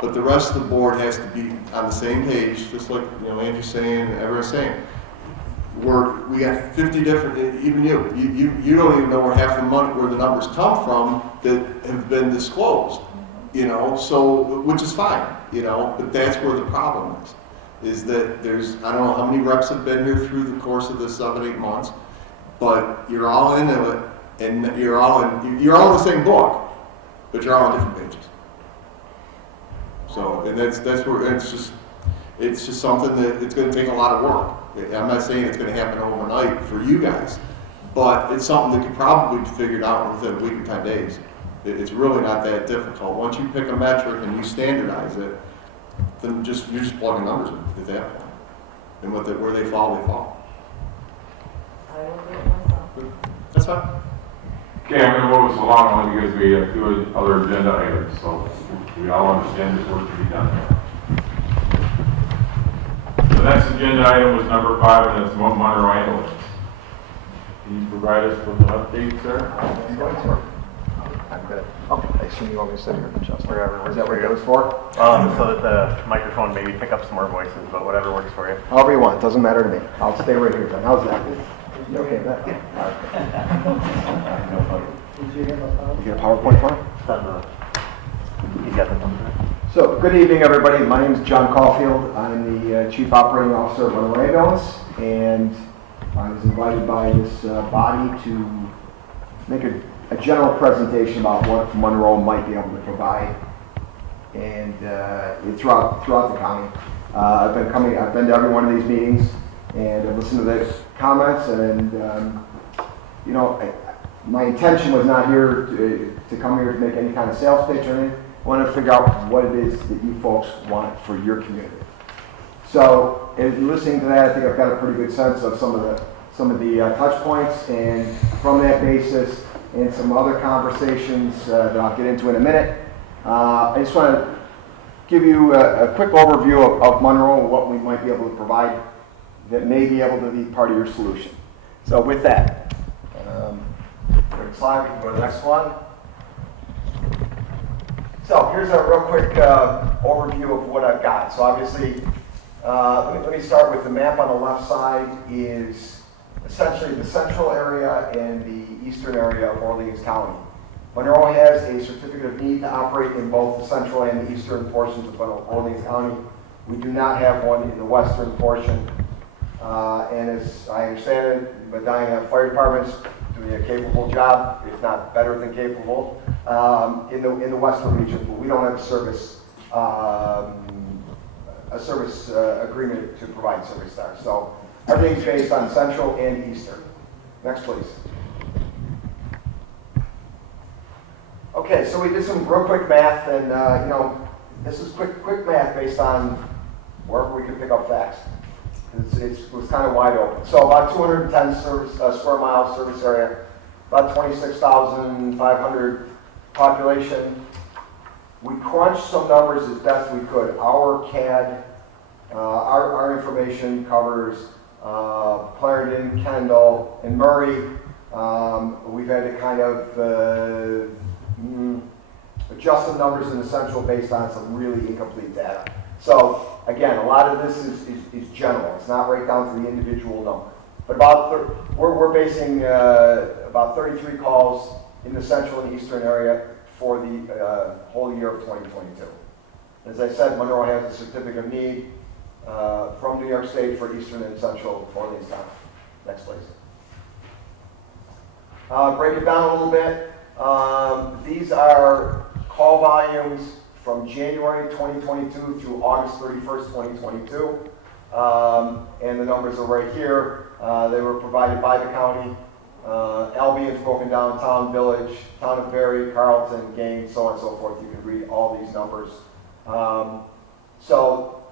But the rest of the board has to be on the same page, just like Andrew's saying, everyone's saying. We got 50 different, even you don't even know where half the money, where the numbers come from that have been disclosed, so, which is fine, but that's where the problem is that there's, I don't know how many reps have been here through the course of the 7-8 months, but you're all into it, and you're all in the same book, but you're all on different pages. So, and that's where it's just something that it's going to take a lot of work. I'm not saying it's going to happen overnight for you guys, but it's something that could probably be figured out within a week or 10 days. It's really not that difficult. Once you pick a metric and you standardize it, then you're just plugging numbers in at that point. And where they fall, they fall. I will do it myself. That's fine. Okay, I'm going to move us along only because we have 2 other agenda items, so we all understand there's work to be done. The next agenda item was number 5, and it's Monroe ambulance. Can you provide us with an update, sir? I'm good. Oh, I assume you want me to sit here and adjust wherever. Is that what it goes for? So that the microphone maybe pick up some more voices, but whatever works for you. However you want. Doesn't matter to me. I'll stay right here, John. How's that? You okay with that? Yeah. You get a PowerPoint for him? You got the number. So, good evening, everybody. My name is John Caulfield. I'm the Chief Operating Officer of Monroe Ambulance, and I was invited by this body to make a general presentation about what Monroe might be able to provide, and throughout the county. I've been to every one of these meetings, and I've listened to the comments, and my intention was not here to come here to make any kind of sales pitch or anything. I wanted to figure out what it is that you folks want for your community. So, in listening to that, I think I've got a pretty good sense of some of the touch points, and from that basis, and some other conversations that I'll get into in a minute, I just want to give you a quick overview of Monroe and what we might be able to provide that may be able to be part of your solution. So, with that, quick slide. We can go to the next one. So here's a real quick overview of what I've got. So obviously, let me start with the map on the left side is essentially the central area and the eastern area of Orleans County. Monroe has a certificate of need to operate in both the central and the eastern portions of Orleans County. We do not have one in the western portion. And as I understand it, Battalion Fire Department's doing a capable job, if not better than capable, in the western region, but we don't have a service agreement to provide service there. So everything's based on central and eastern. Next, please. Okay, so we did some real quick math, and this is quick math based on wherever we can pick up facts. It was kind of wide open. So about 210 square miles service area, about 26,500 population. We crunched some numbers as best we could. Our CAD, our information covers Clarendon, Kendall, and Murray. We've had to kind of adjust some numbers in the central based on some really incomplete data. So again, a lot of this is general. It's not right down to the individual number. But we're basing about 33 calls in the central and eastern area for the whole year of 2022. As I said, Monroe has a certificate of need from New York State for eastern and central Orleans County. Next, please. Break it down a little bit. These are call volumes from January 2022 through August 31st, 2022. And the numbers are right here. They were provided by the county. Albion's broken down, town, village, town of Berry, Carlton, Gaines, so on and so forth. You can read all these numbers. So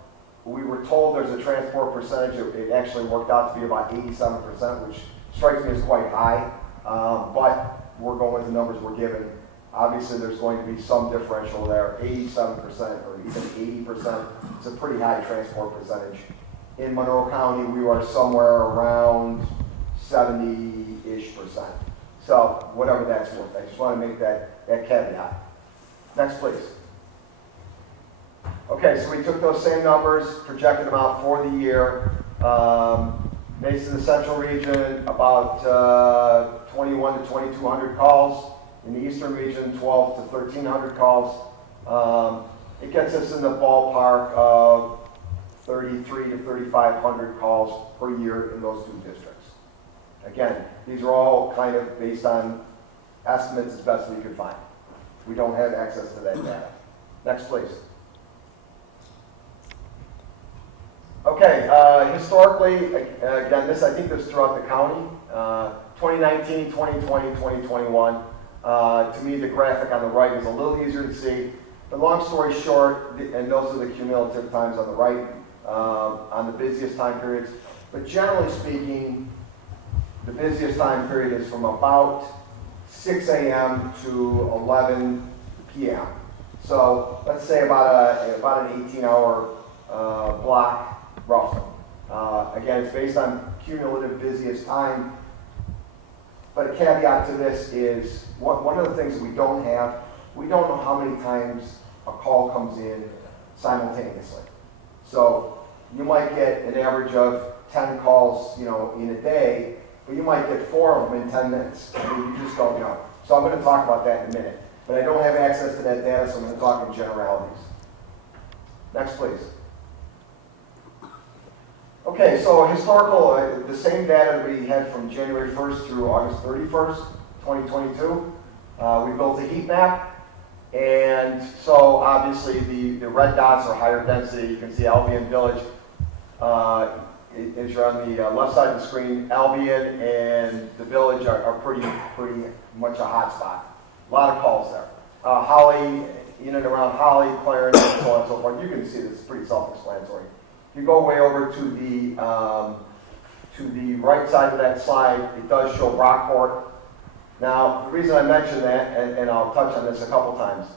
we were told there's a transport percentage. It actually worked out to be about 87%, which strikes me as quite high. But we're going with the numbers we're given. Obviously, there's going to be some differential there. 87% or even 80%. It's a pretty high transport percentage. In Monroe County, we are somewhere around 70-ish%. So whatever that's worth. I just want to make that caveat. Next, please. Okay, so we took those same numbers, projected them out for the year. Based in the central region, about 21 to 2,200 calls. In the eastern region, 12 to 1,300 calls. It gets us in the ballpark of 33 to 3,500 calls per year in those two districts. Again, these are all kind of based on estimates as best we could find. We don't have access to that data. Next, please. Okay, historically, again, this I think this is throughout the county. 2019, 2020, 2021. To me, the graphic on the right is a little easier to see. But long story short, and those are the cumulative times on the right, on the busiest time periods. But generally speaking, the busiest time period is from about 6 a.m. to 11 p.m. So let's say about an 18-hour block, roughly. Again, it's based on cumulative busiest time. But a caveat to this is, one of the things that we don't have, we don't know how many times a call comes in simultaneously. So you might get an average of 10 calls, in a day, but you might get 4 of them in 10 minutes. I mean, you just don't know. So I'm going to talk about that in a minute. But I don't have access to that data, so I'm going to talk in generalities. Next, please. Okay, so historical, the same data that we had from January 1st through August 31st, 2022. We built a heat map, and so obviously the red dots are higher density. You can see Albion Village, as you're on the left side of the screen. Albion and the village are pretty much a hot spot. A lot of calls there. Holly, in and around Holly, Clarence, and so on and so forth. You can see this is pretty self-explanatory. If you go way over to the right side of that slide, it does show Rockport. Now, the reason I mention that, and I'll touch on this a couple times,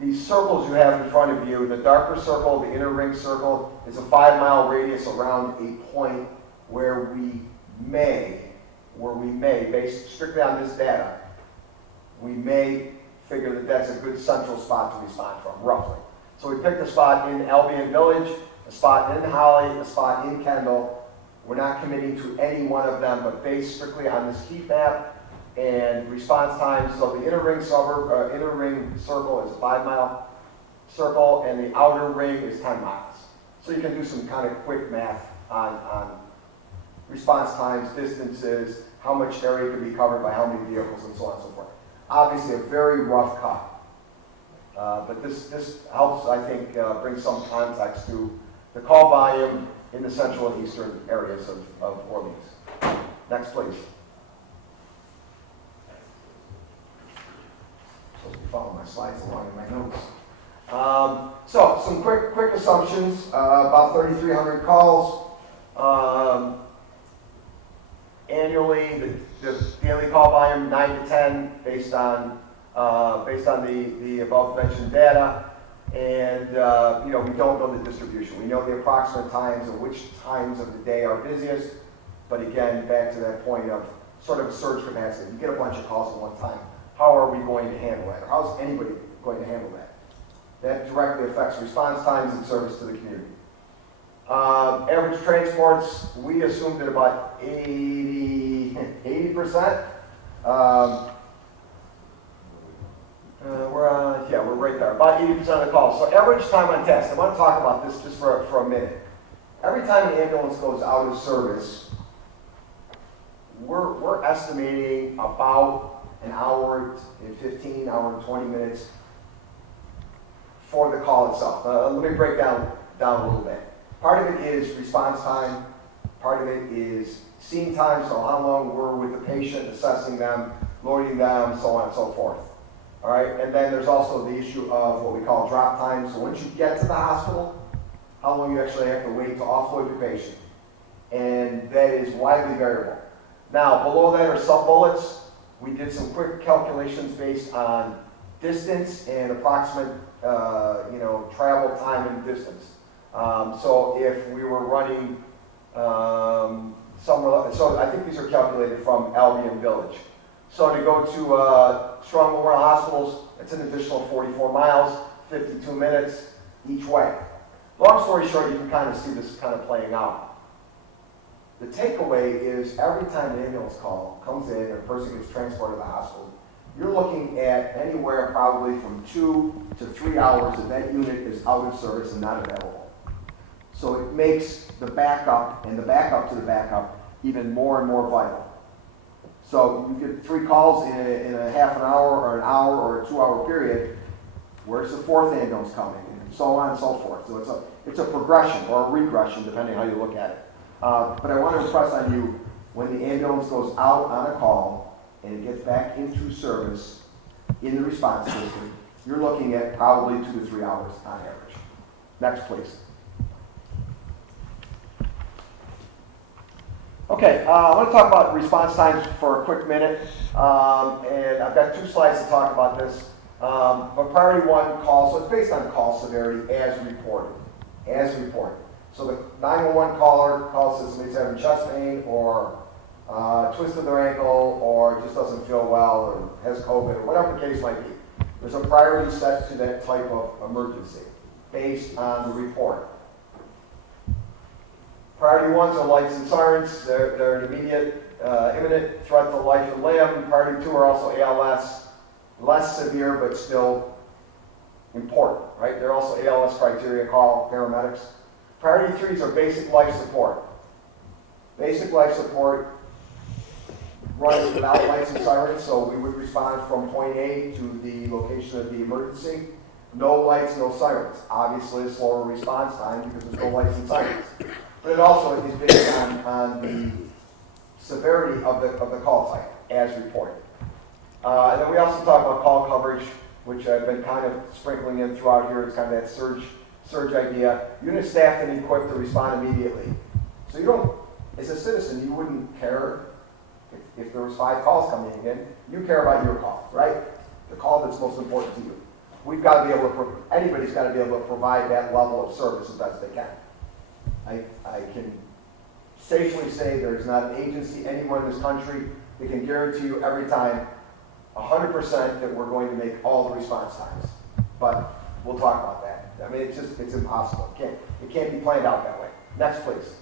these circles you have in front of you, the darker circle, the inner ring circle, is a 5-mile radius around a point where we may, based strictly on this data, we may figure that that's a good central spot to respond from, roughly. So we picked a spot in Albion Village, a spot in Holly, a spot in Kendall. We're not committing to any one of them, but based strictly on this heat map and response time. So the inner ring circle is a 5-mile circle, and the outer ring is 10 miles. So you can do some kind of quick math on response times, distances, how much area could be covered by how many vehicles, and so on and so forth. Obviously, a very rough cut. But this helps, I think, bring some context to the call volume in the central and eastern areas of Orleans. Next, please. Supposed to be following my slides along in my notes. So some quick assumptions. About 3,300 calls annually. The daily call volume 9 to 10, based on the above mentioned data. And we don't know the distribution. We know the approximate times and which times of the day are busiest. But again, back to that point of sort of a surge capacity. You get a bunch of calls at one time. How are we going to handle that? Or how is anybody going to handle that? That directly affects response times and service to the community. Average transports, we assumed at about 80%. We're right there, about 80% of the calls. So average time on task, I want to talk about this just for a minute. Every time an ambulance goes out of service, we're estimating about an hour and 15, hour and 20 minutes for the call itself. Let me break down a little bit. Part of it is response time, part of it is scene time, so how long we're with the patient, assessing them, loading them, so on and so forth. All right, and then there's also the issue of what we call drop time. So once you get to the hospital, how long you actually have to wait to offload your patient. And that is widely variable. Now, below that are sub-bullets. We did some quick calculations based on distance and approximate, travel time and distance. So if we were running somewhere, so I think these are calculated from Albion Village. So to go to Strong Memorial Hospitals, it's an additional 44 miles, 52 minutes each way. Long story short, you can kind of see this kind of playing out. The takeaway is every time an ambulance call comes in and a person gets transported to the hospital, you're looking at anywhere probably from 2 to 3 hours that that unit is out of service and not available. So it makes the backup and the backup to the backup even more and more vital. So you get 3 calls in a half an hour or an hour or a 2-hour period. Where's the 4th ambulance coming? And so on and so forth. So it's a progression or a regression depending how you look at it. But I want to impress on you, when the ambulance goes out on a call and it gets back into service in the response system, you're looking at probably 2 to 3 hours on average. Next, please. Okay, I want to talk about response times for a quick minute, and I've got 2 slides to talk about this. But priority 1 call, so it's based on call severity as reported, So the 911 caller calls us somebody's having chest pain or twisted their ankle or just doesn't feel well or has COVID or whatever the case might be. There's a priority set to that type of emergency based on the report. Priority 1s are lights and sirens. They're an immediate, imminent threat to life and limb. Priority 2 are also ALS, less severe but still important, right? They're also ALS criteria call paramedics. Priority 3s are basic life support. Basic life support runs without lights and sirens, so we would respond from point A to the location of the emergency. No lights, no sirens. Obviously a slower response time because there's no lights and sirens. But it also is based on the severity of the call type as reported. And then we also talk about call coverage, which I've been kind of sprinkling in throughout here. It's kind of that surge idea. Unit staffed and equipped to respond immediately. So you don't, as a citizen, you wouldn't care if there was 5 calls coming in. You care about your call, right? The call that's most important to you. We've got to be able to, anybody's got to be able to provide that level of service as best they can. I can safely say there's not an agency anywhere in this country that can guarantee you every time 100% that we're going to make all the response times. But we'll talk about that. I mean, it's impossible. It can't be planned out that way. Next, please.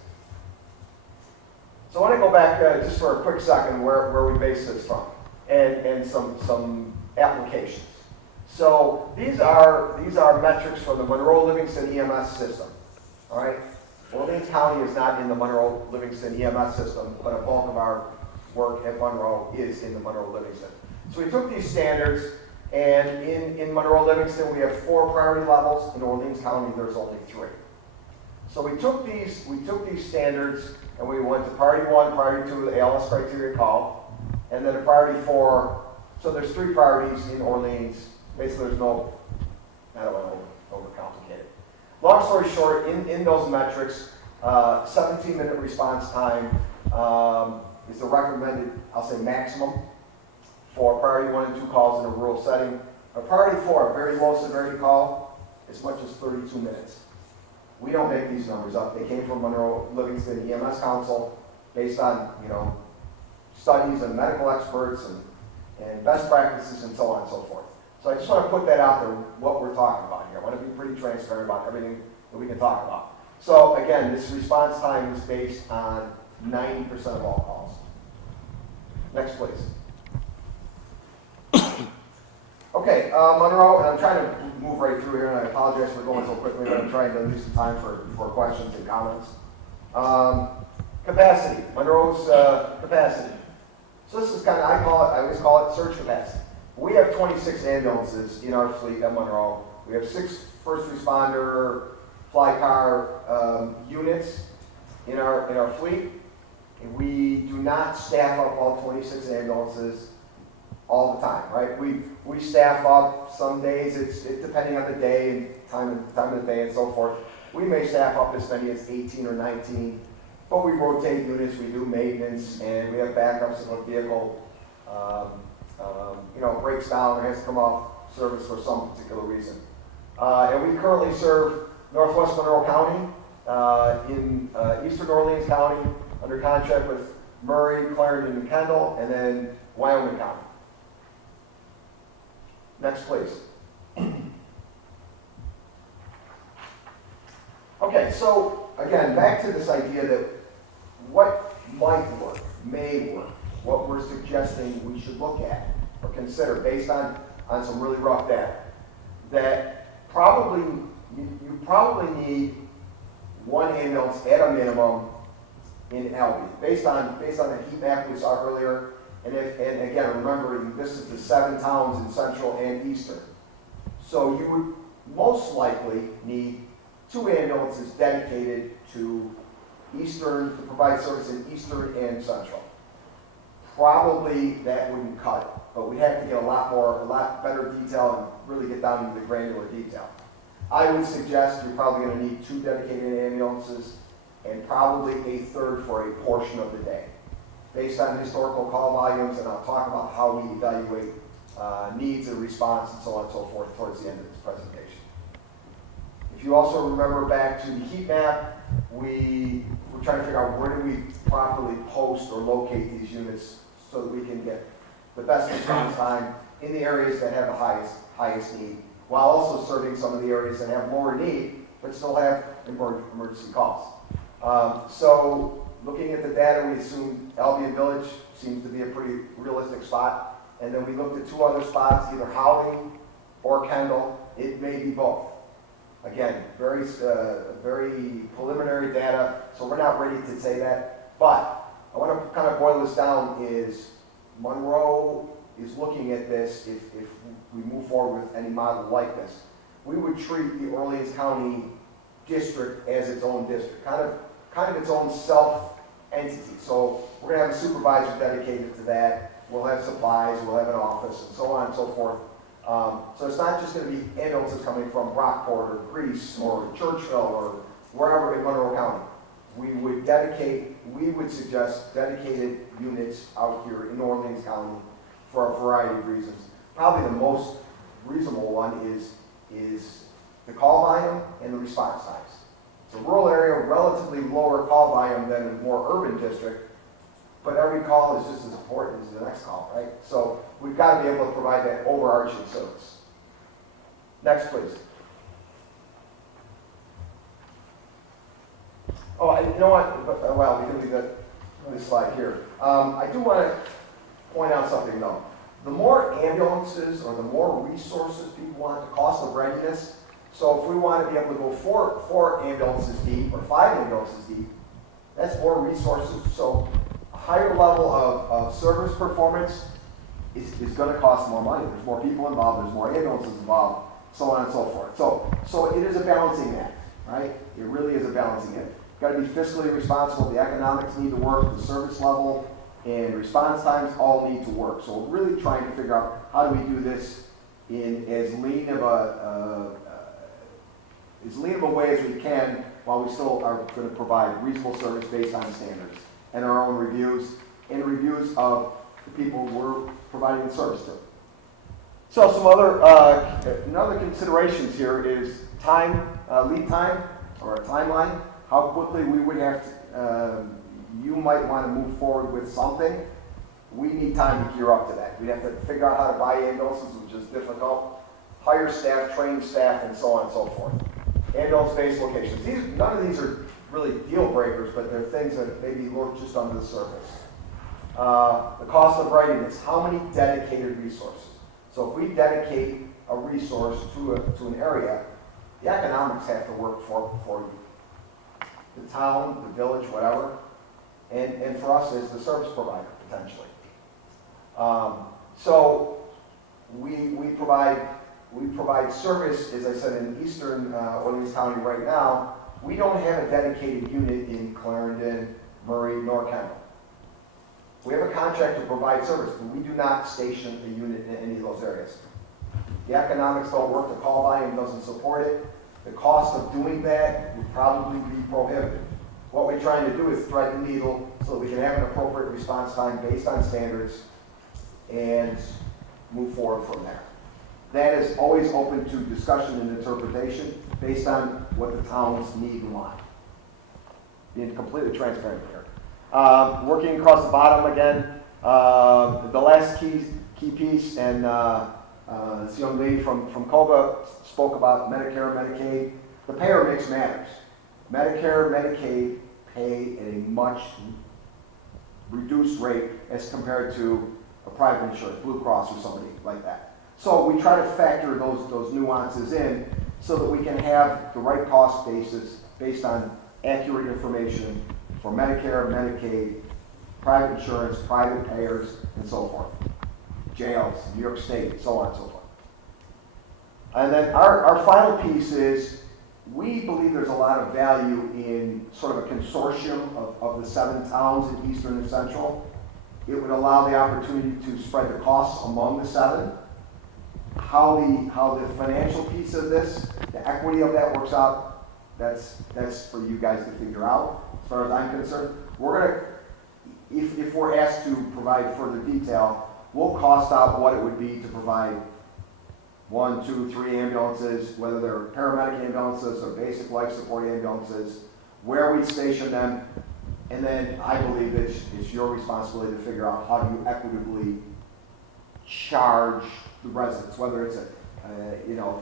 So I want to go back just for a quick second where we base this from and some applications. So these are metrics for the Monroe Livingston EMS system. All right. Livingston County is not in the Monroe Livingston EMS system, but a bulk of our work at Monroe is in the Monroe Livingston. So we took these standards, and in Monroe Livingston we have 4 priority levels. In Orleans County there's only 3. So we took these standards and we went to priority 1, priority 2, the ALS criteria call, and then a priority 4. So there's 3 priorities in Orleans. Basically there's no, I don't want to overcomplicate it. Long story short, in those metrics, 17-minute response time is the recommended, I'll say maximum, for priority 1 and 2 calls in a rural setting. A priority 4, a very low severity call, as much as 32 minutes. We don't make these numbers up. They came from Monroe Livingston EMS Council based on, studies and medical experts and best practices and so on and so forth. So I just want to put that out there, what we're talking about here. I want to be pretty transparent about everything that we can talk about. So again, this response time is based on 90% of all calls. Next, please. Okay, Monroe, and I'm trying to move right through here, and I apologize for going so quickly, but I'm trying to leave some time for questions and comments. Capacity, Monroe's capacity. So this is kind of, I always call it surge capacity. We have 26 ambulances in our fleet at Monroe. We have 6 first responder fly car units in our fleet. We do not staff up all 26 ambulances all the time, right? We staff up some days, it's depending on the day and time of the day and so forth. We may staff up as many as 18 or 19, but we rotate units, we do maintenance, and we have backups if a vehicle, breaks down or has to come off service for some particular reason. And we currently serve Northwest Monroe County, in Eastern Orleans County, under contract with Murray, Clarendon, and Kendall, and then Wyoming County. Next, please. Okay, so again, back to this idea that what might work, may work, what we're suggesting we should look at or consider based on some really rough data. That you probably need one ambulance at a minimum in Albion, based on the heat map we saw earlier. And again, remember, this is the 7 towns in Central and Eastern. So you would most likely need 2 ambulances dedicated to Eastern, to provide service in Eastern and Central. Probably that wouldn't cut it, but we'd have to get a lot better detail and really get down into the granular detail. I would suggest you're probably going to need 2 dedicated ambulances and probably a third for a portion of the day, based on historical call volumes, and I'll talk about how we evaluate needs and response and so on and so forth towards the end of this presentation. If you also remember back to the heat map, we were trying to figure out where do we properly post or locate these units so that we can get the best response time in the areas that have the highest need, while also serving some of the areas that have lower need but still have emergency calls. So looking at the data, we assumed Albion Village seems to be a pretty realistic spot. And then we looked at 2 other spots, either Howling or Kendall. It may be both. Again, very preliminary data, so we're not ready to say that. But I want to kind of boil this down is Monroe is looking at this, if we move forward with any model like this. We would treat the Orleans County district as its own district, kind of its own self-entity. So we're going to have a supervisor dedicated to that. We'll have supplies, we'll have an office, and so on and so forth. So it's not just going to be ambulances coming from Rockport or Greece or Churchill or wherever in Monroe County. We would suggest dedicated units out here in Orleans County for a variety of reasons. Probably the most reasonable one is the call volume and the response times. It's a rural area, relatively lower call volume than a more urban district, but every call is just as important as the next call, right? So we've got to be able to provide that overarching service. Next, please. Oh, you know what? Well, we can leave this slide here. I do want to point out something, though. The more ambulances or the more resources people want, the cost of readiness. So if we want to be able to go four ambulances deep or 5 ambulances deep, that's more resources. So a higher level of service performance is going to cost more money. There's more people involved, there's more ambulances involved, so on and so forth. So it is a balancing act, right? It really is a balancing act. Got to be fiscally responsible. The economics need to work. The service level and response times all need to work. So we're really trying to figure out how do we do this in as lean of a way as we can, while we still are going to provide reasonable service based on standards and our own reviews and reviews of the people we're providing the service to. So some other considerations here is time, lead time, or a timeline. How quickly we would have to, you might want to move forward with something. We need time to gear up to that. We'd have to figure out how to buy ambulances, which is difficult, hire staff, train staff, and so on and so forth. Ambulance-based locations. None of these are really deal breakers, but they're things that maybe lurk just under the surface. The cost of readiness. How many dedicated resources? So if we dedicate a resource to an area, the economics have to work for you. The town, the village, whatever, and for us as the service provider, potentially. So we provide we provide service, as I said, in eastern Orleans County right now. We don't have a dedicated unit in Clarendon, Murray, nor Kendall. We have a contract to provide service, but we do not station a unit in any of those areas. The economics don't work, the call volume doesn't support it. The cost of doing that would probably be prohibitive. What we're trying to do is thread the needle so that we can have an appropriate response time based on standards and move forward from there. That is always open to discussion and interpretation based on what the towns need and want. Being completely transparent here. Working across the bottom again, the last key piece, and this young lady from COBA spoke about Medicare, Medicaid. The payer mix matters. Medicare, Medicaid pay at a much reduced rate as compared to a private insurance, Blue Cross or somebody like that. So we try to factor those nuances in so that we can have the right cost basis based on accurate information for Medicare, Medicaid, private insurance, private payers, and so forth. Jails, New York State, so on and so forth. And then our final piece is we believe there's a lot of value in sort of a consortium of the 7 towns in Eastern and Central. It would allow the opportunity to spread the costs among the 7. How the financial piece of this, the equity of that works out, that's for you guys to figure out. As far as I'm concerned, we're gonna, if we're asked to provide further detail, we'll cost out what it would be to provide 1, 2, 3 ambulances, whether they're paramedic ambulances or basic life support ambulances, where we station them, and then I believe it's your responsibility to figure out how do you equitably charge the residents, whether it's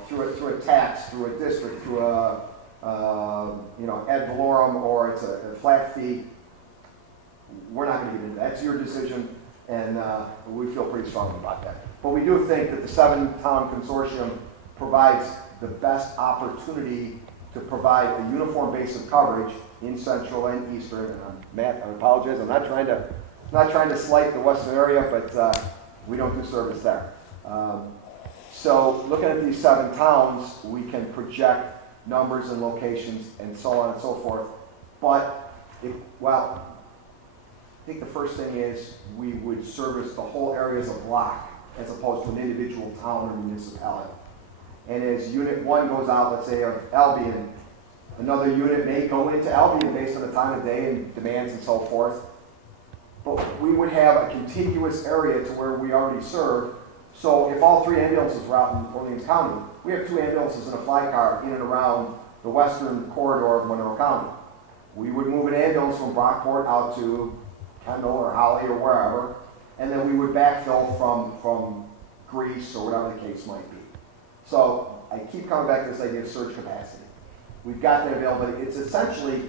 through a tax, through a district, through a ad valorem, or it's a flat fee. We're not going to get into that. That's your decision, and we feel pretty strongly about that. But we do think that the 7-town consortium provides the best opportunity to provide a uniform base of coverage in Central and Eastern. And Matt, I apologize. I'm not trying to slight the Western area, but we don't do service there. So looking at these 7 towns, we can project numbers and locations and so on and so forth. But I think the first thing is we would service the whole area as a block as opposed to an individual town or municipality. And as Unit 1 goes out, let's say of Albion, another unit may go into Albion based on the time of day and demands and so forth. But we would have a contiguous area to where we already serve. So if all 3 ambulances were out in Orleans County, we have 2 ambulances and a fly car in and around the western corridor of Monroe County. We would move an ambulance from Brockport out to Kendall or Holly or wherever, and then we would backfill from Greece or whatever the case might be. So I keep coming back to this idea of surge capacity. We've got that availability. It's essentially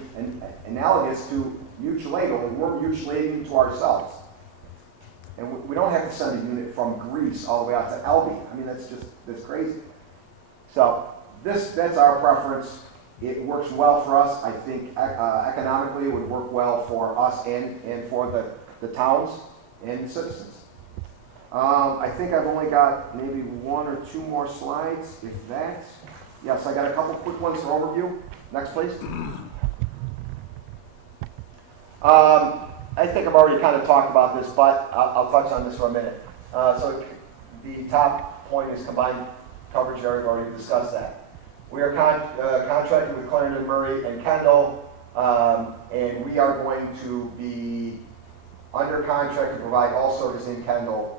analogous to mutual aid, only we're mutual aiding to ourselves. And we don't have to send a unit from Greece all the way out to Albion. I mean, that's crazy. So that's our preference. It works well for us. I think economically it would work well for us and for the towns and the citizens. I think I've only got maybe 1 or 2 more slides, if that. Yes, I got a couple quick ones for overview. Next, please. I think I've already kind of talked about this, but I'll touch on this for a minute. So the top point is combined coverage area. We've already discussed that. We are contracted with Clarendon, Murray, and Kendall, and we are going to be under contract to provide all service in Kendall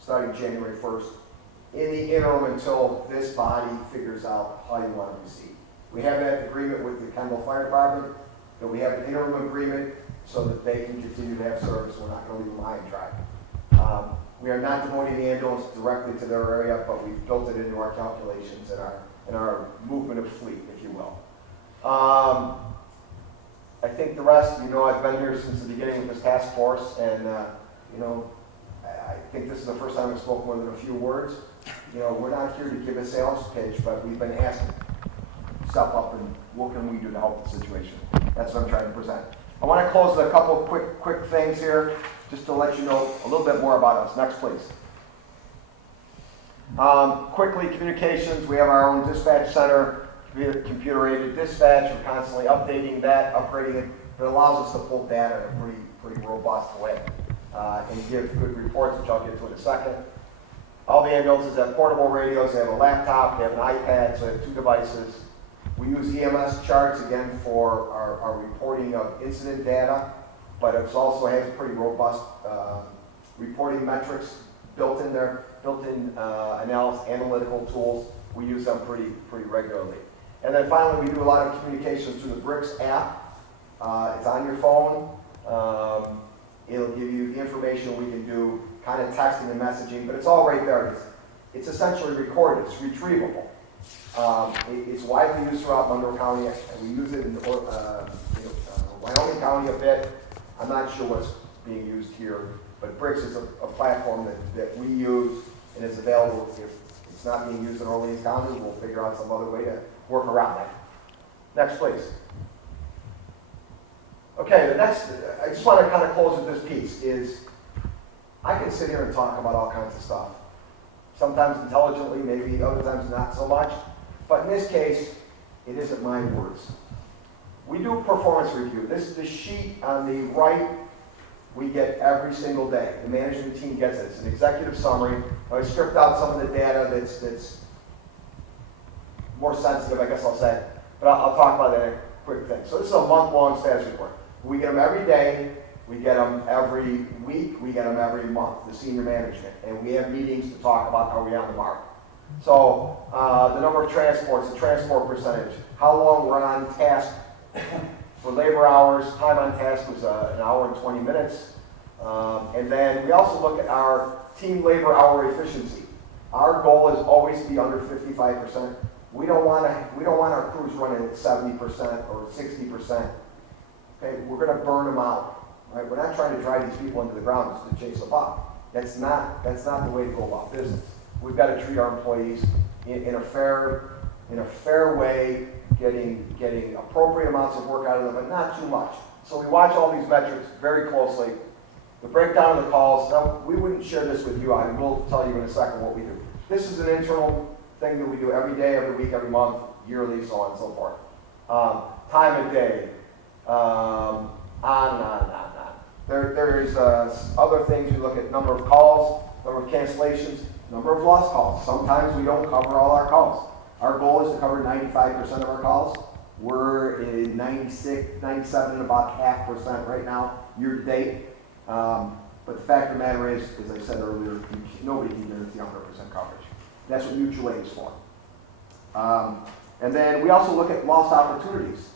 starting January 1st. In the interim, until this body figures out how you want to proceed. We have that agreement with the Kendall Fire Department, that we have an interim agreement so that they can continue to have service. We're not going to leave them high and dry. We are not devoting the ambulance directly to their area, but we've built it into our calculations and our movement of fleet, if you will. I think the rest, I've been here since the beginning of this task force, and I think this is the first time I've spoken more than a few words. We're not here to give a sales pitch, but we've been asked to step up and what can we do to help the situation. That's what I'm trying to present. I want to close with a couple of quick things here, just to let you know a little bit more about us. Next, please. Quickly, communications, we have our own dispatch center, computer-aided dispatch. We're constantly updating that, upgrading it. It allows us to pull data in a pretty robust way and give good reports, which I'll get to in a second. All the ambulances have portable radios. They have a laptop. They have an iPad, so they have 2 devices. We use EMS charts, again, for our reporting of incident data, but it also has pretty robust reporting metrics built in there, built-in analytical tools. We use them pretty regularly. And then finally, we do a lot of communications through the BRICS app. It's on your phone. It'll give you the information we can do, kind of texting and messaging, but it's all right there. It's essentially recorded. It's retrievable. It's widely used throughout Monroe County, and we use it in Wyoming County a bit. I'm not sure what's being used here, but BRICS is a platform that we use and is available. If it's not being used in Orleans County, we'll figure out some other way to work around that. Next, please. Okay, the next, I just want to kind of close with this piece, is I can sit here and talk about all kinds of stuff. Sometimes intelligently, maybe other times not so much. But in this case, it isn't my words. We do performance review. This is the sheet on the right we get every single day. The management team gets it. It's an executive summary. I stripped out some of the data that's more sensitive, I guess I'll say. But I'll talk about that in a quick thing. So this is a month-long status report. We get them every day. We get them every week. We get them every month, the senior management. And we have meetings to talk about are we on the mark. So the number of transports, the transport percentage, how long we're on task for labor hours. Time on task was an hour and 20 minutes. And then we also look at our team labor hour efficiency. Our goal is always to be under 55%. We don't want our crews running at 70% or 60%. Okay, we're going to burn them out. Right? We're not trying to drive these people into the ground just to chase them up. That's not the way to go about business. We've got to treat our employees in a fair way, getting appropriate amounts of work out of them, but not too much. So we watch all these metrics very closely. The breakdown of the calls. Now, we wouldn't share this with you. I will tell you in a second what we do. This is an internal thing that we do every day, every week, every month, yearly, so on and so forth. Time of day, on and on. There's other things. We look at number of calls, number of cancellations, number of lost calls. Sometimes we don't cover all our calls. Our goal is to cover 95% of our calls. We're in 96, 97 and about 0.5% right now, year to date. But the fact of the matter is, as I said earlier, nobody can guarantee 100% coverage. That's what mutual aid is for. And then we also look at lost opportunities.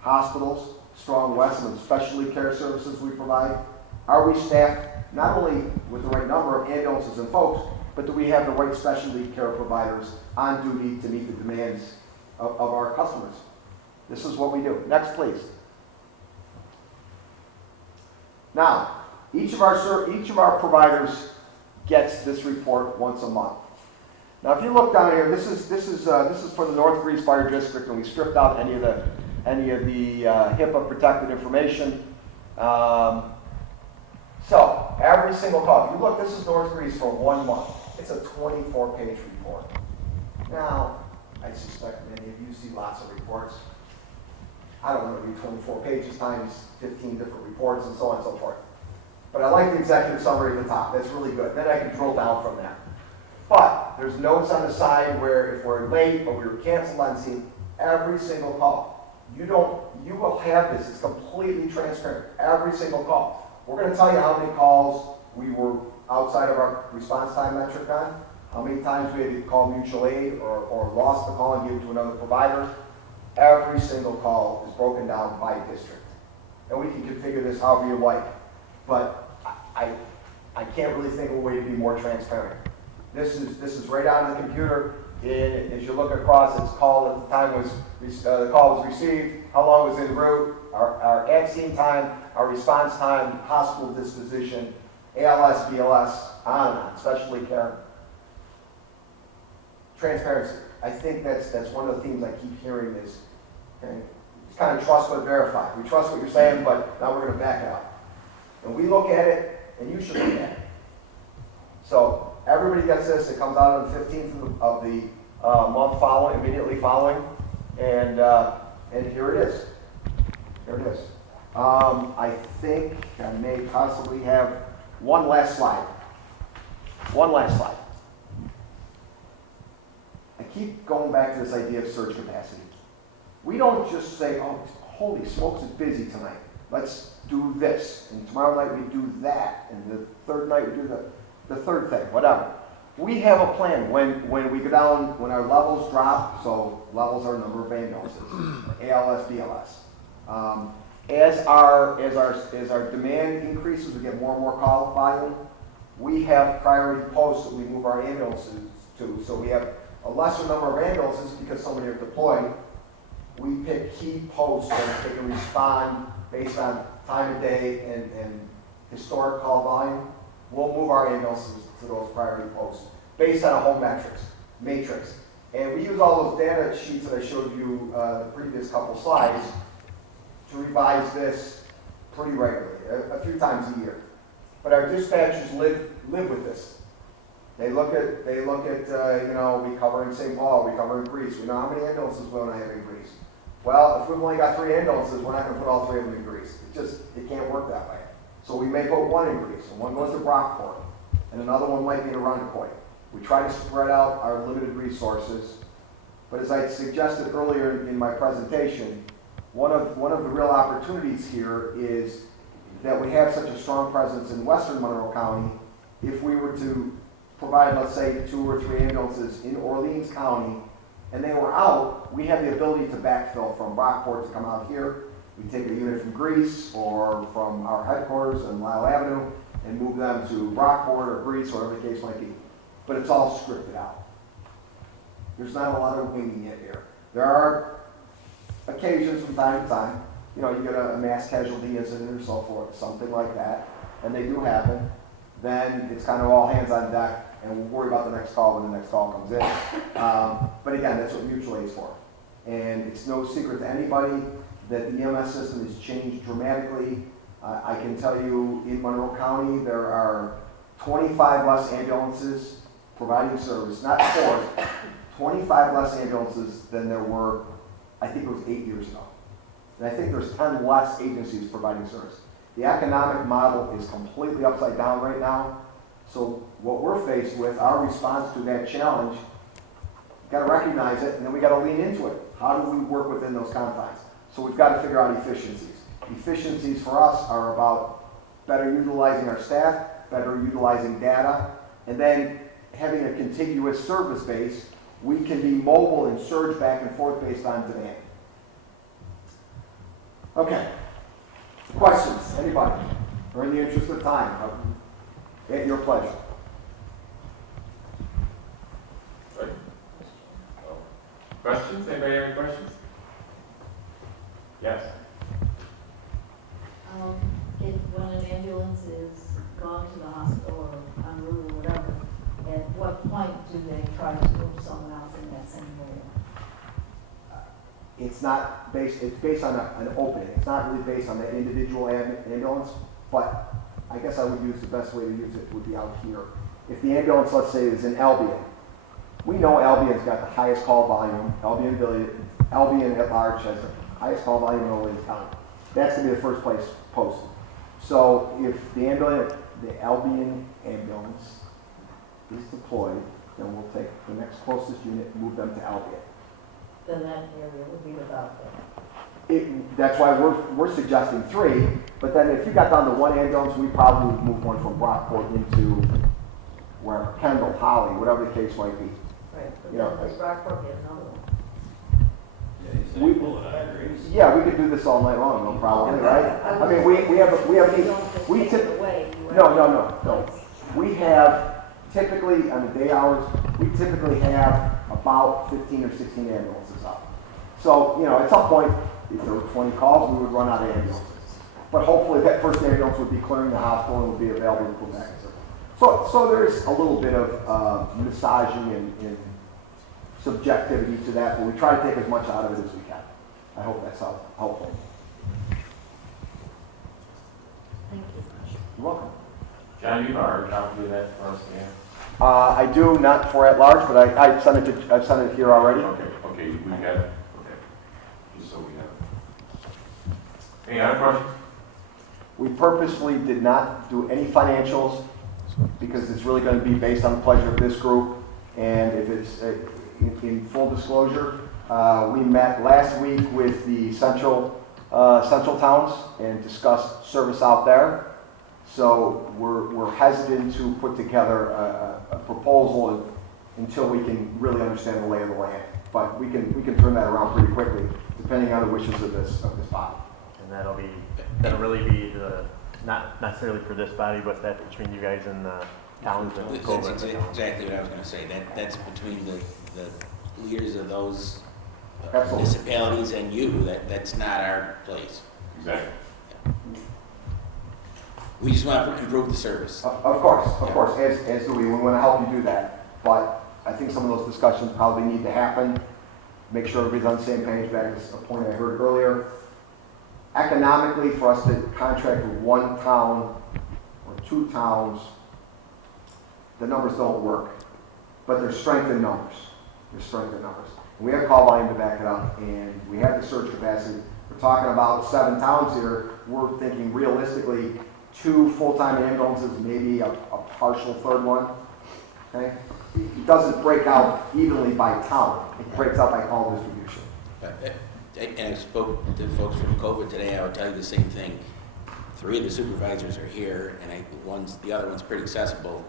Hospitals, Strong West, and specialty care services we provide. Are we staffed not only with the right number of ambulances and folks, but do we have the right specialty care providers on duty to meet the demands of our customers? This is what we do. Next, please. Now, each of our providers gets this report once a month. Now, if you look down here, this is for the North Greece Fire District, and we stripped out any of the HIPAA protected information. So every single call. If you look, this is North Greece for 1 month. It's a 24-page report. Now, I suspect many of you see lots of reports. I don't want to read 24 pages times 15 different reports and so on and so forth. But I like the executive summary at the top. That's really good. Then I can drill down from that. But there's notes on the side where if we're late or we were canceled on scene, every single call. You will have this. It's completely transparent. Every single call. We're going to tell you how many calls we were outside of our response time metric on, how many times we had to call mutual aid or lost the call and give it to another provider. Every single call is broken down by district. And we can configure this however you like. But I can't really think of a way to be more transparent. This is right on the computer. And as you look across, it's called at the time the call was received, how long was en route, our at scene time, our response time, hospital disposition, ALS, BLS, on and on, specialty care. Transparency. I think that's one of the themes I keep hearing is, okay, it's kind of trust but verify. We trust what you're saying, but now we're going to back it up. And we look at it, and you should look at it. So everybody gets this, it comes out on the 15th of the month following, immediately following, and here it is. Here it is. I think I may possibly have one last slide. One last slide. I keep going back to this idea of surge capacity. We don't just say, oh, holy smokes, it's busy tonight. Let's do this. And tomorrow night we do that. And the third night we do the third thing, whatever. We have a plan when we go down, when our levels drop, so levels are number of ambulances, ALS, BLS. As our demand increases, we get more and more call volume, we have priority posts that we move our ambulances to. So we have a lesser number of ambulances because so many are deployed. We pick key posts that they can respond based on time of day and historic call volume. We'll move our ambulances to those priority posts based on a whole matrix. And we use all those data sheets that I showed you the previous couple slides to revise this pretty regularly, a few times a year. But our dispatchers live with this. They look at we cover in St. Paul, we cover in Greece. We know how many ambulances we're going to have in Greece. Well, if we've only got 3 ambulances, we're not going to put all 3 of them in Greece. It can't work that way. So we may put 1 in Greece, and 1 goes to Brockport, and another one might be in Irondequoit. We try to spread out our limited resources. But as I suggested earlier in my presentation, one of the real opportunities here is that we have such a strong presence in western Monroe County. If we were to provide, let's say, 2 or 3 ambulances in Orleans County, and they were out, we have the ability to backfill from Brockport to come out here. We take a unit from Greece or from our headquarters on Lyle Avenue and move them to Brockport or Greece, whatever the case might be. But it's all scripted out. There's not a lot of winging it here. There are occasions from time to time, you get a mass casualty incident or so forth, something like that, and they do happen. Then it's kind of all hands on deck, and we'll worry about the next call when the next call comes in. But again, that's what mutual aid's for. And it's no secret to anybody that the EMS system has changed dramatically. I can tell you in Monroe County, there are 25 less ambulances providing service, not 4, 25 less ambulances than there were, I think it was 8 years ago. And I think there's 10 less agencies providing service. The economic model is completely upside down right now. So what we're faced with, our response to that challenge, we've got to recognize it, and then we've got to lean into it. How do we work within those confines? So we've got to figure out efficiencies. Efficiencies for us are about better utilizing our staff, better utilizing data, and then having a contiguous service base. We can be mobile and surge back and forth based on demand. Okay. Questions? Anybody? Or in the interest of time? At your pleasure. Right. Questions? Anybody have any questions? Yes. When an ambulance is gone to the hospital or en route or whatever, at what point do they try to move someone else in that same area? It's based on an opening. It's not really based on the individual ambulance, but I guess I would use the best way to use it would be out here. If the ambulance, let's say, is in Albion, we know Albion's got the highest call volume. Albion at large has the highest call volume in Orleans County. That's going to be the first place posted. So if the Albion ambulance is deployed, then we'll take the next closest unit and move them to Albion. Then that area would be the doctor. That's why we're suggesting 3, but then if you got down to 1 ambulance, we probably would move one from Brockport into wherever, Kendall, Holly, whatever the case might be. Right, but then does Rockport get another one? Yeah, we could do this all night long, no problem, right? I mean, we have We have typically, on the day hours, we typically have about 15 or 16 ambulances up. So, at some point, if there were 20 calls, we would run out of ambulances. But hopefully that first ambulance would be clearing the hospital and would be available to go back. So there's a little bit of massaging and subjectivity to that, but we try to take as much out of it as we can. I hope that's helpful. Thank you. You're welcome. John, you've already tried to do that for us again. I do, not for at large, but I've sent it here already. Okay, we got it. Okay. Just so we have it. Any other questions? We purposely did not do any financials because it's really going to be based on the pleasure of this group. And if it's in full disclosure, we met last week with the central towns and discussed service out there. So we're hesitant to put together a proposal until we can really understand the lay of the land. But we can turn that around pretty quickly, depending on the wishes of this body. And that'll really be not necessarily for this body, but that's between you guys and the towns and That's COVID. exactly what I was gonna say. That's between the leaders of those Absolutely. municipalities and you. That's not our place. Exactly. We just want to improve the service. Of course, as do we. We want to help you do that. But I think some of those discussions probably need to happen. Make sure everybody's on the same page. Back to a point I heard earlier. Economically, for us to contract with one town or two towns, the numbers don't work. But there's strength in numbers. And we have call volume to back it up, and we have the surge capacity. We're talking about 7 towns here. We're thinking realistically 2 full-time ambulances, maybe a partial third one. Okay? It doesn't break out evenly by town. It breaks out by call distribution. And I spoke to folks from COVID today. I would tell you the same thing. 3 of the supervisors are here, and the other one's pretty accessible.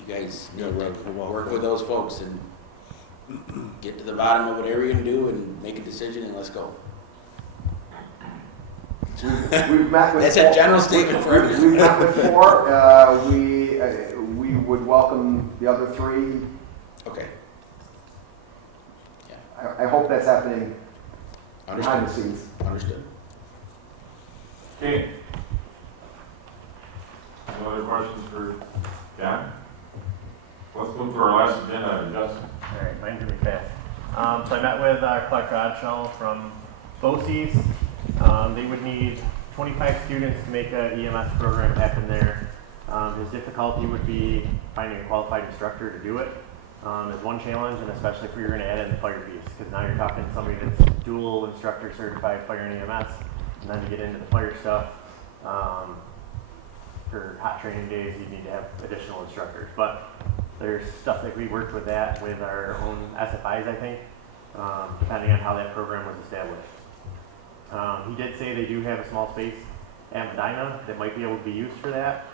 You guys need to work with those folks and get to the bottom of whatever you're gonna do and make a decision, and let's go. We've met with That's a general statement for everything. We've met with 4. We would welcome the other 3. Okay. I hope that's happening Understood. behind the scenes. Understood. Okay. Any other questions for John? Let's move to our last agenda item, Justin. All right, mine's gonna be fast. So I met with Clark Godshall from BOCES. They would need 25 students to make a EMS program happen there. His difficulty would be finding a qualified instructor to do it. Is one challenge, and especially if you're going to add in the fire piece, because now you're talking somebody that's dual instructor certified fire and EMS, and then to get into the fire stuff, for hot training days, you need to have additional instructors. But there's stuff that we worked with that with our own SFIs, I think, depending on how that program was established. He did say they do have a small space at Medina that might be able to be used for that.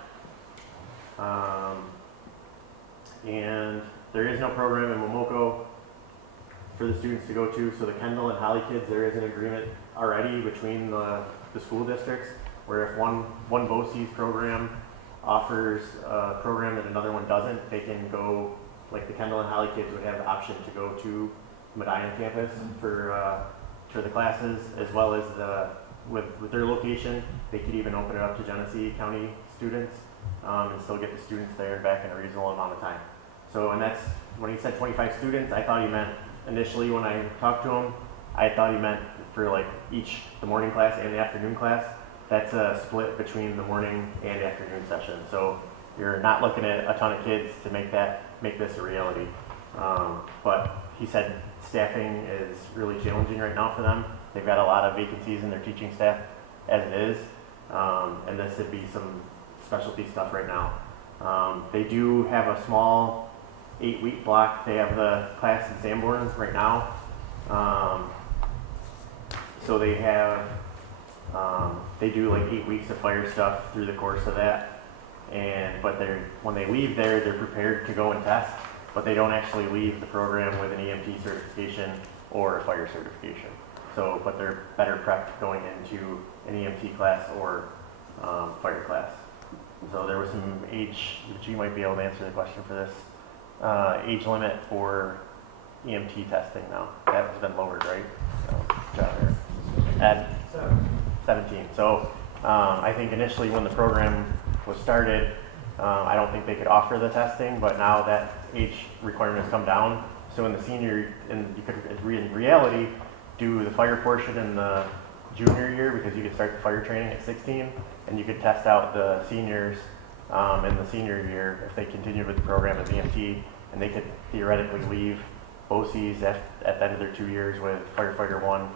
And there is no program in Momoko for the students to go to, so the Kendall and Holly kids, there is an agreement already between the school districts, where if one BOCES program offers a program that another one doesn't, they can go, like the Kendall and Holly kids would have the option to go to Medina campus for the classes, as well as with their location, they could even open it up to Genesee County students and still get the students there and back in a reasonable amount of time. So, and that's, when he said 25 students, I thought he meant, initially when I talked to him, I thought he meant for like the morning class and the afternoon class. That's a split between the morning and afternoon session. So you're not looking at a ton of kids to make this a reality. But he said staffing is really challenging right now for them. They've got a lot of vacancies in their teaching staff as it is. And this would be some specialty stuff right now. They do have a small 8-week block. They have the class in Sanborn right now. So they have, they do like 8 weeks of fire stuff through the course of that. But when they leave there, they're prepared to go and test, but they don't actually leave the program with an EMT certification or a fire certification. So, but they're better prepped going into an EMT class or fire class. So there was some age, which you might be able to answer the question for this, age limit for EMT testing now. That has been lowered, right? At 17. So I think initially when the program was started, I don't think they could offer the testing, but now that age requirements come down. So in the senior, you could in reality do the fire portion in the junior year, because you could start the fire training at 16, and you could test out the seniors in the senior year, if they continued with the program as EMT, and they could theoretically leave OCs at the end of their 2 years with firefighter 1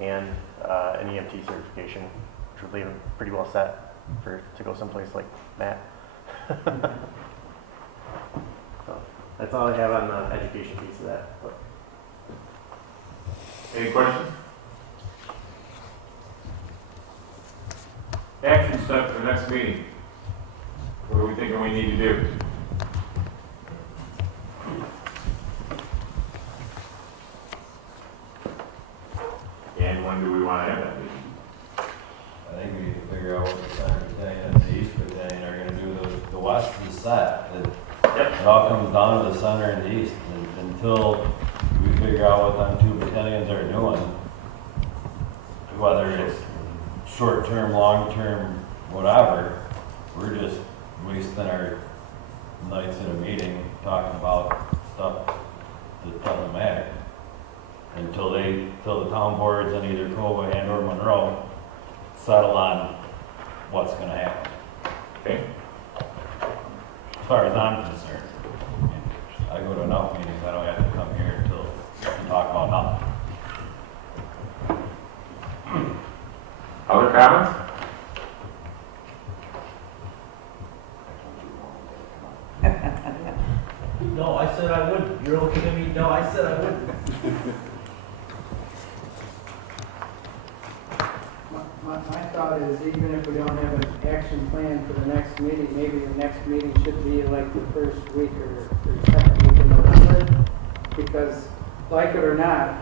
and an EMT certification, which would leave them pretty well set to go someplace like that. So that's all I have on the education piece of that. But. Any questions? Action step for the next meeting. What are we thinking we need to do? And when do we want to have that meeting? I think we need to figure out what the center battalion and the east battalion are gonna do. The west is set. It all comes down to the center and the east. And until we figure out what them 2 battalions are doing, whether it's short-term, long-term, whatever, we're just wasting our nights in a meeting talking about stuff that doesn't matter. Until the town boards in either Cova and or Monroe settle on what's gonna happen. Okay. As far as I'm concerned, I go to enough meetings, I don't have to come here to talk about nothing. Other comments? No, I said I wouldn't. You're looking at me, no, I said I wouldn't. My thought is, even if we don't have an action plan for the next meeting, maybe the next meeting should be like the first week or second week in November. Because, like it or not,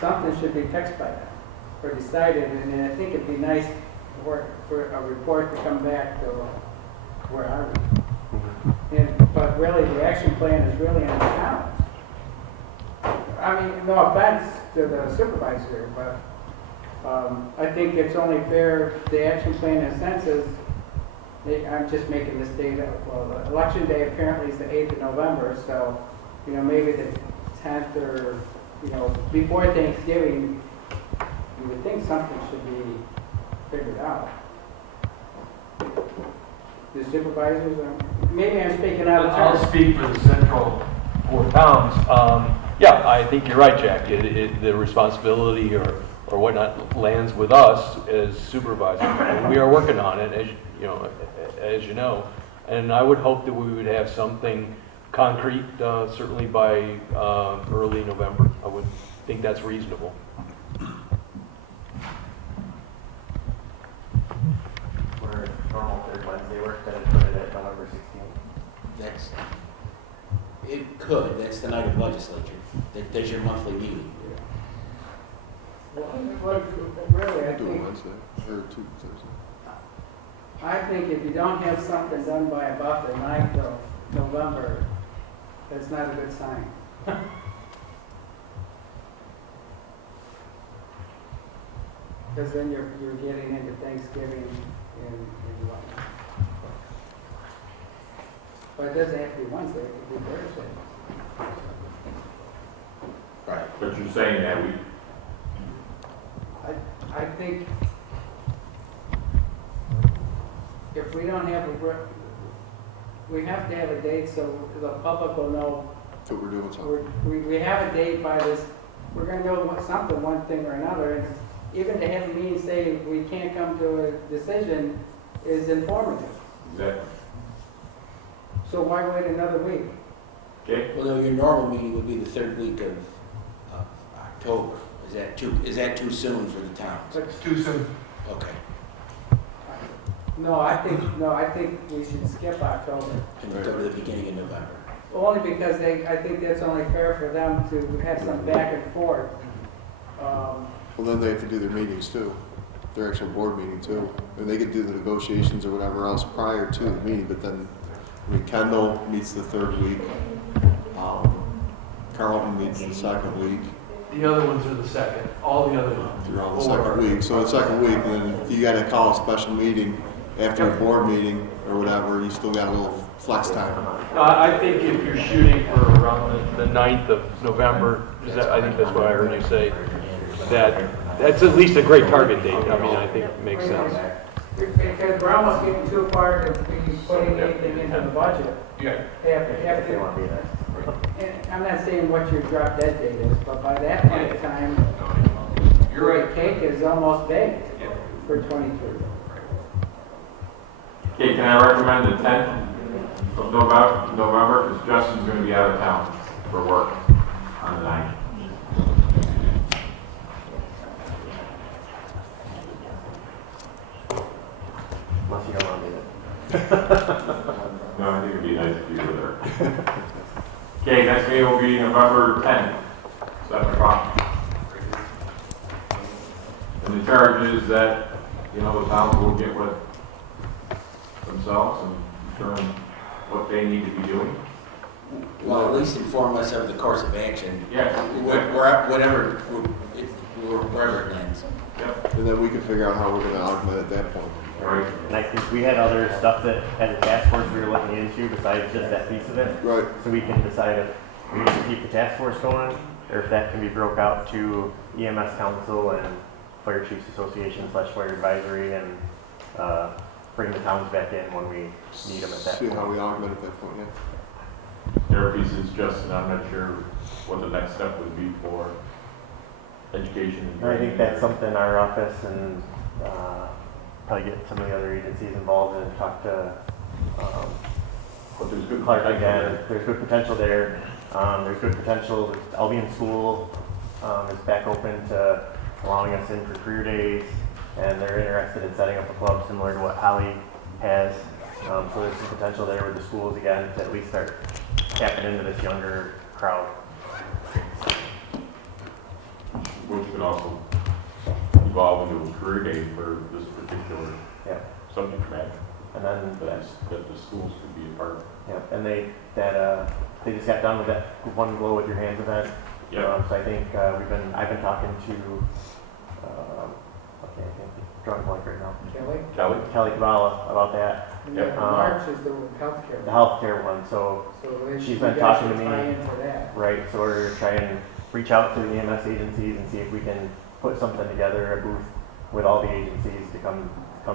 something should be fixed by then, or decided, and I think it'd be nice for a report to come back to where are we? But really, the action plan is really on the town. I mean, no offense to the supervisor, but I think it's only fair, the action plan in a sense is, I'm just making this date up, well, the election day apparently is the 8th of November, so, you know, maybe the 10th or, you know, before Thanksgiving, you would think something should be figured out. The supervisors, maybe I'm speaking out of turn. I'll speak for the central 4 towns. Yeah, I think you're right, Jack. The responsibility or whatnot lands with us as supervisors. And we are working on it, as you know. And I would hope that we would have something concrete, certainly by early November. I would think that's reasonable. We're normal third Wednesday work, then put it at November 16th. That's the night of legislature. There's your monthly meeting. Well, really, I Do it think, Wednesday, or Tuesday. I think if you don't have something done by about the 9th of November, that's not a good sign. Because then you're getting into Thanksgiving and whatnot. But it doesn't have to be Wednesday, it could be Thursday. Right. But you're saying that I think if we don't have we have to have a date so the public will know So we're doing something. we have a date by this, we're gonna know something, one thing or another. And even to have a meeting say we can't come to a decision is informative. Exactly. So why wait another week? Okay. Well, no, your normal meeting would be the 3rd week of October. Is that too soon for the towns? It's too soon. Okay. No, I think we should skip October. And go to the beginning of November. Only because I think that's only fair for them to have some back and forth. Well, then they have to do their meetings too, their actual board meeting too. And they could do the negotiations or whatever else prior to the meeting, but then, I mean, Kendall meets the 3rd week. Carlton meets the 2nd week. The other ones are the second. All the other They're on the 2nd week. So the 2nd week, then if you gotta call a special meeting after a board meeting or whatever, you still got a little flex time. I think if you're shooting for around the 9th of November, I think that's what I heard you say, that's at least a great target date. I mean, I think it makes sense. Because we're almost getting too far to be putting anything into the budget. Yeah. If they want to be there. And I'm not saying what your drop dead date is, but by that point in time, You're the right. cake is almost baked for 23. Okay, can I recommend the 10th of November, because Justin's going to be out of town for work on the 9th. Unless you don't want to be there. No, I think it'd be nice if you were there. Okay, next meeting will be November 10th, 7 o'clock. And the charge is that, the towns will get with themselves and determine what they need to be doing. Well, at least inform us of the course of action. Yeah. Wherever it lands. Yep. And then we can figure out how we're gonna augment at that point. Right. And I think we had other stuff that as a task force we were looking into besides just that piece of it. Right. So we can decide if we need to keep the task force going or if that can be broke out to EMS Council and Fire Chiefs Association / Fire Advisory and bring the towns back in when we need them at that See point. how we augment at that point, yeah. Their piece is Justin, I'm not sure what the next step would be for education and I training. think that's something our office and probably get some of the other agencies involved and talk to But there's good Clark potential again. there. There's good potential there. There's good potential. Albion School is back open to allowing us in for career days, and they're interested in setting up a club similar to what Holly has. So there's some potential there with the schools again to at least start tapping into this younger crowd. Which could also evolve into a career day for this particular Yeah. subject matter And then that the schools could be a part of. yeah, and they just got done with that one glow with your hands event. Yeah. So I think I've been talking to okay, I can't drawing a blank right now. Kelly Kabbalah about that, And Yep. then March is the healthcare. the healthcare one. So then she's you been guys talking should to me. tie in for that. right, so we're trying to reach out to the EMS agencies and see if we can put something together, a booth with all the agencies to come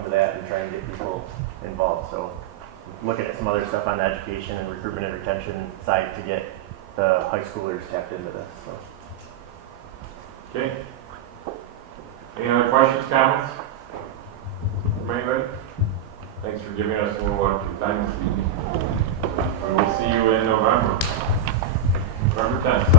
to that and try and get people involved. So looking at some other stuff on the education and recruitment and retention side to get the high schoolers tapped into this. So. Okay. Any other questions, comments from anybody? Thanks for giving us a little extra time this evening. We will see you in November 10th.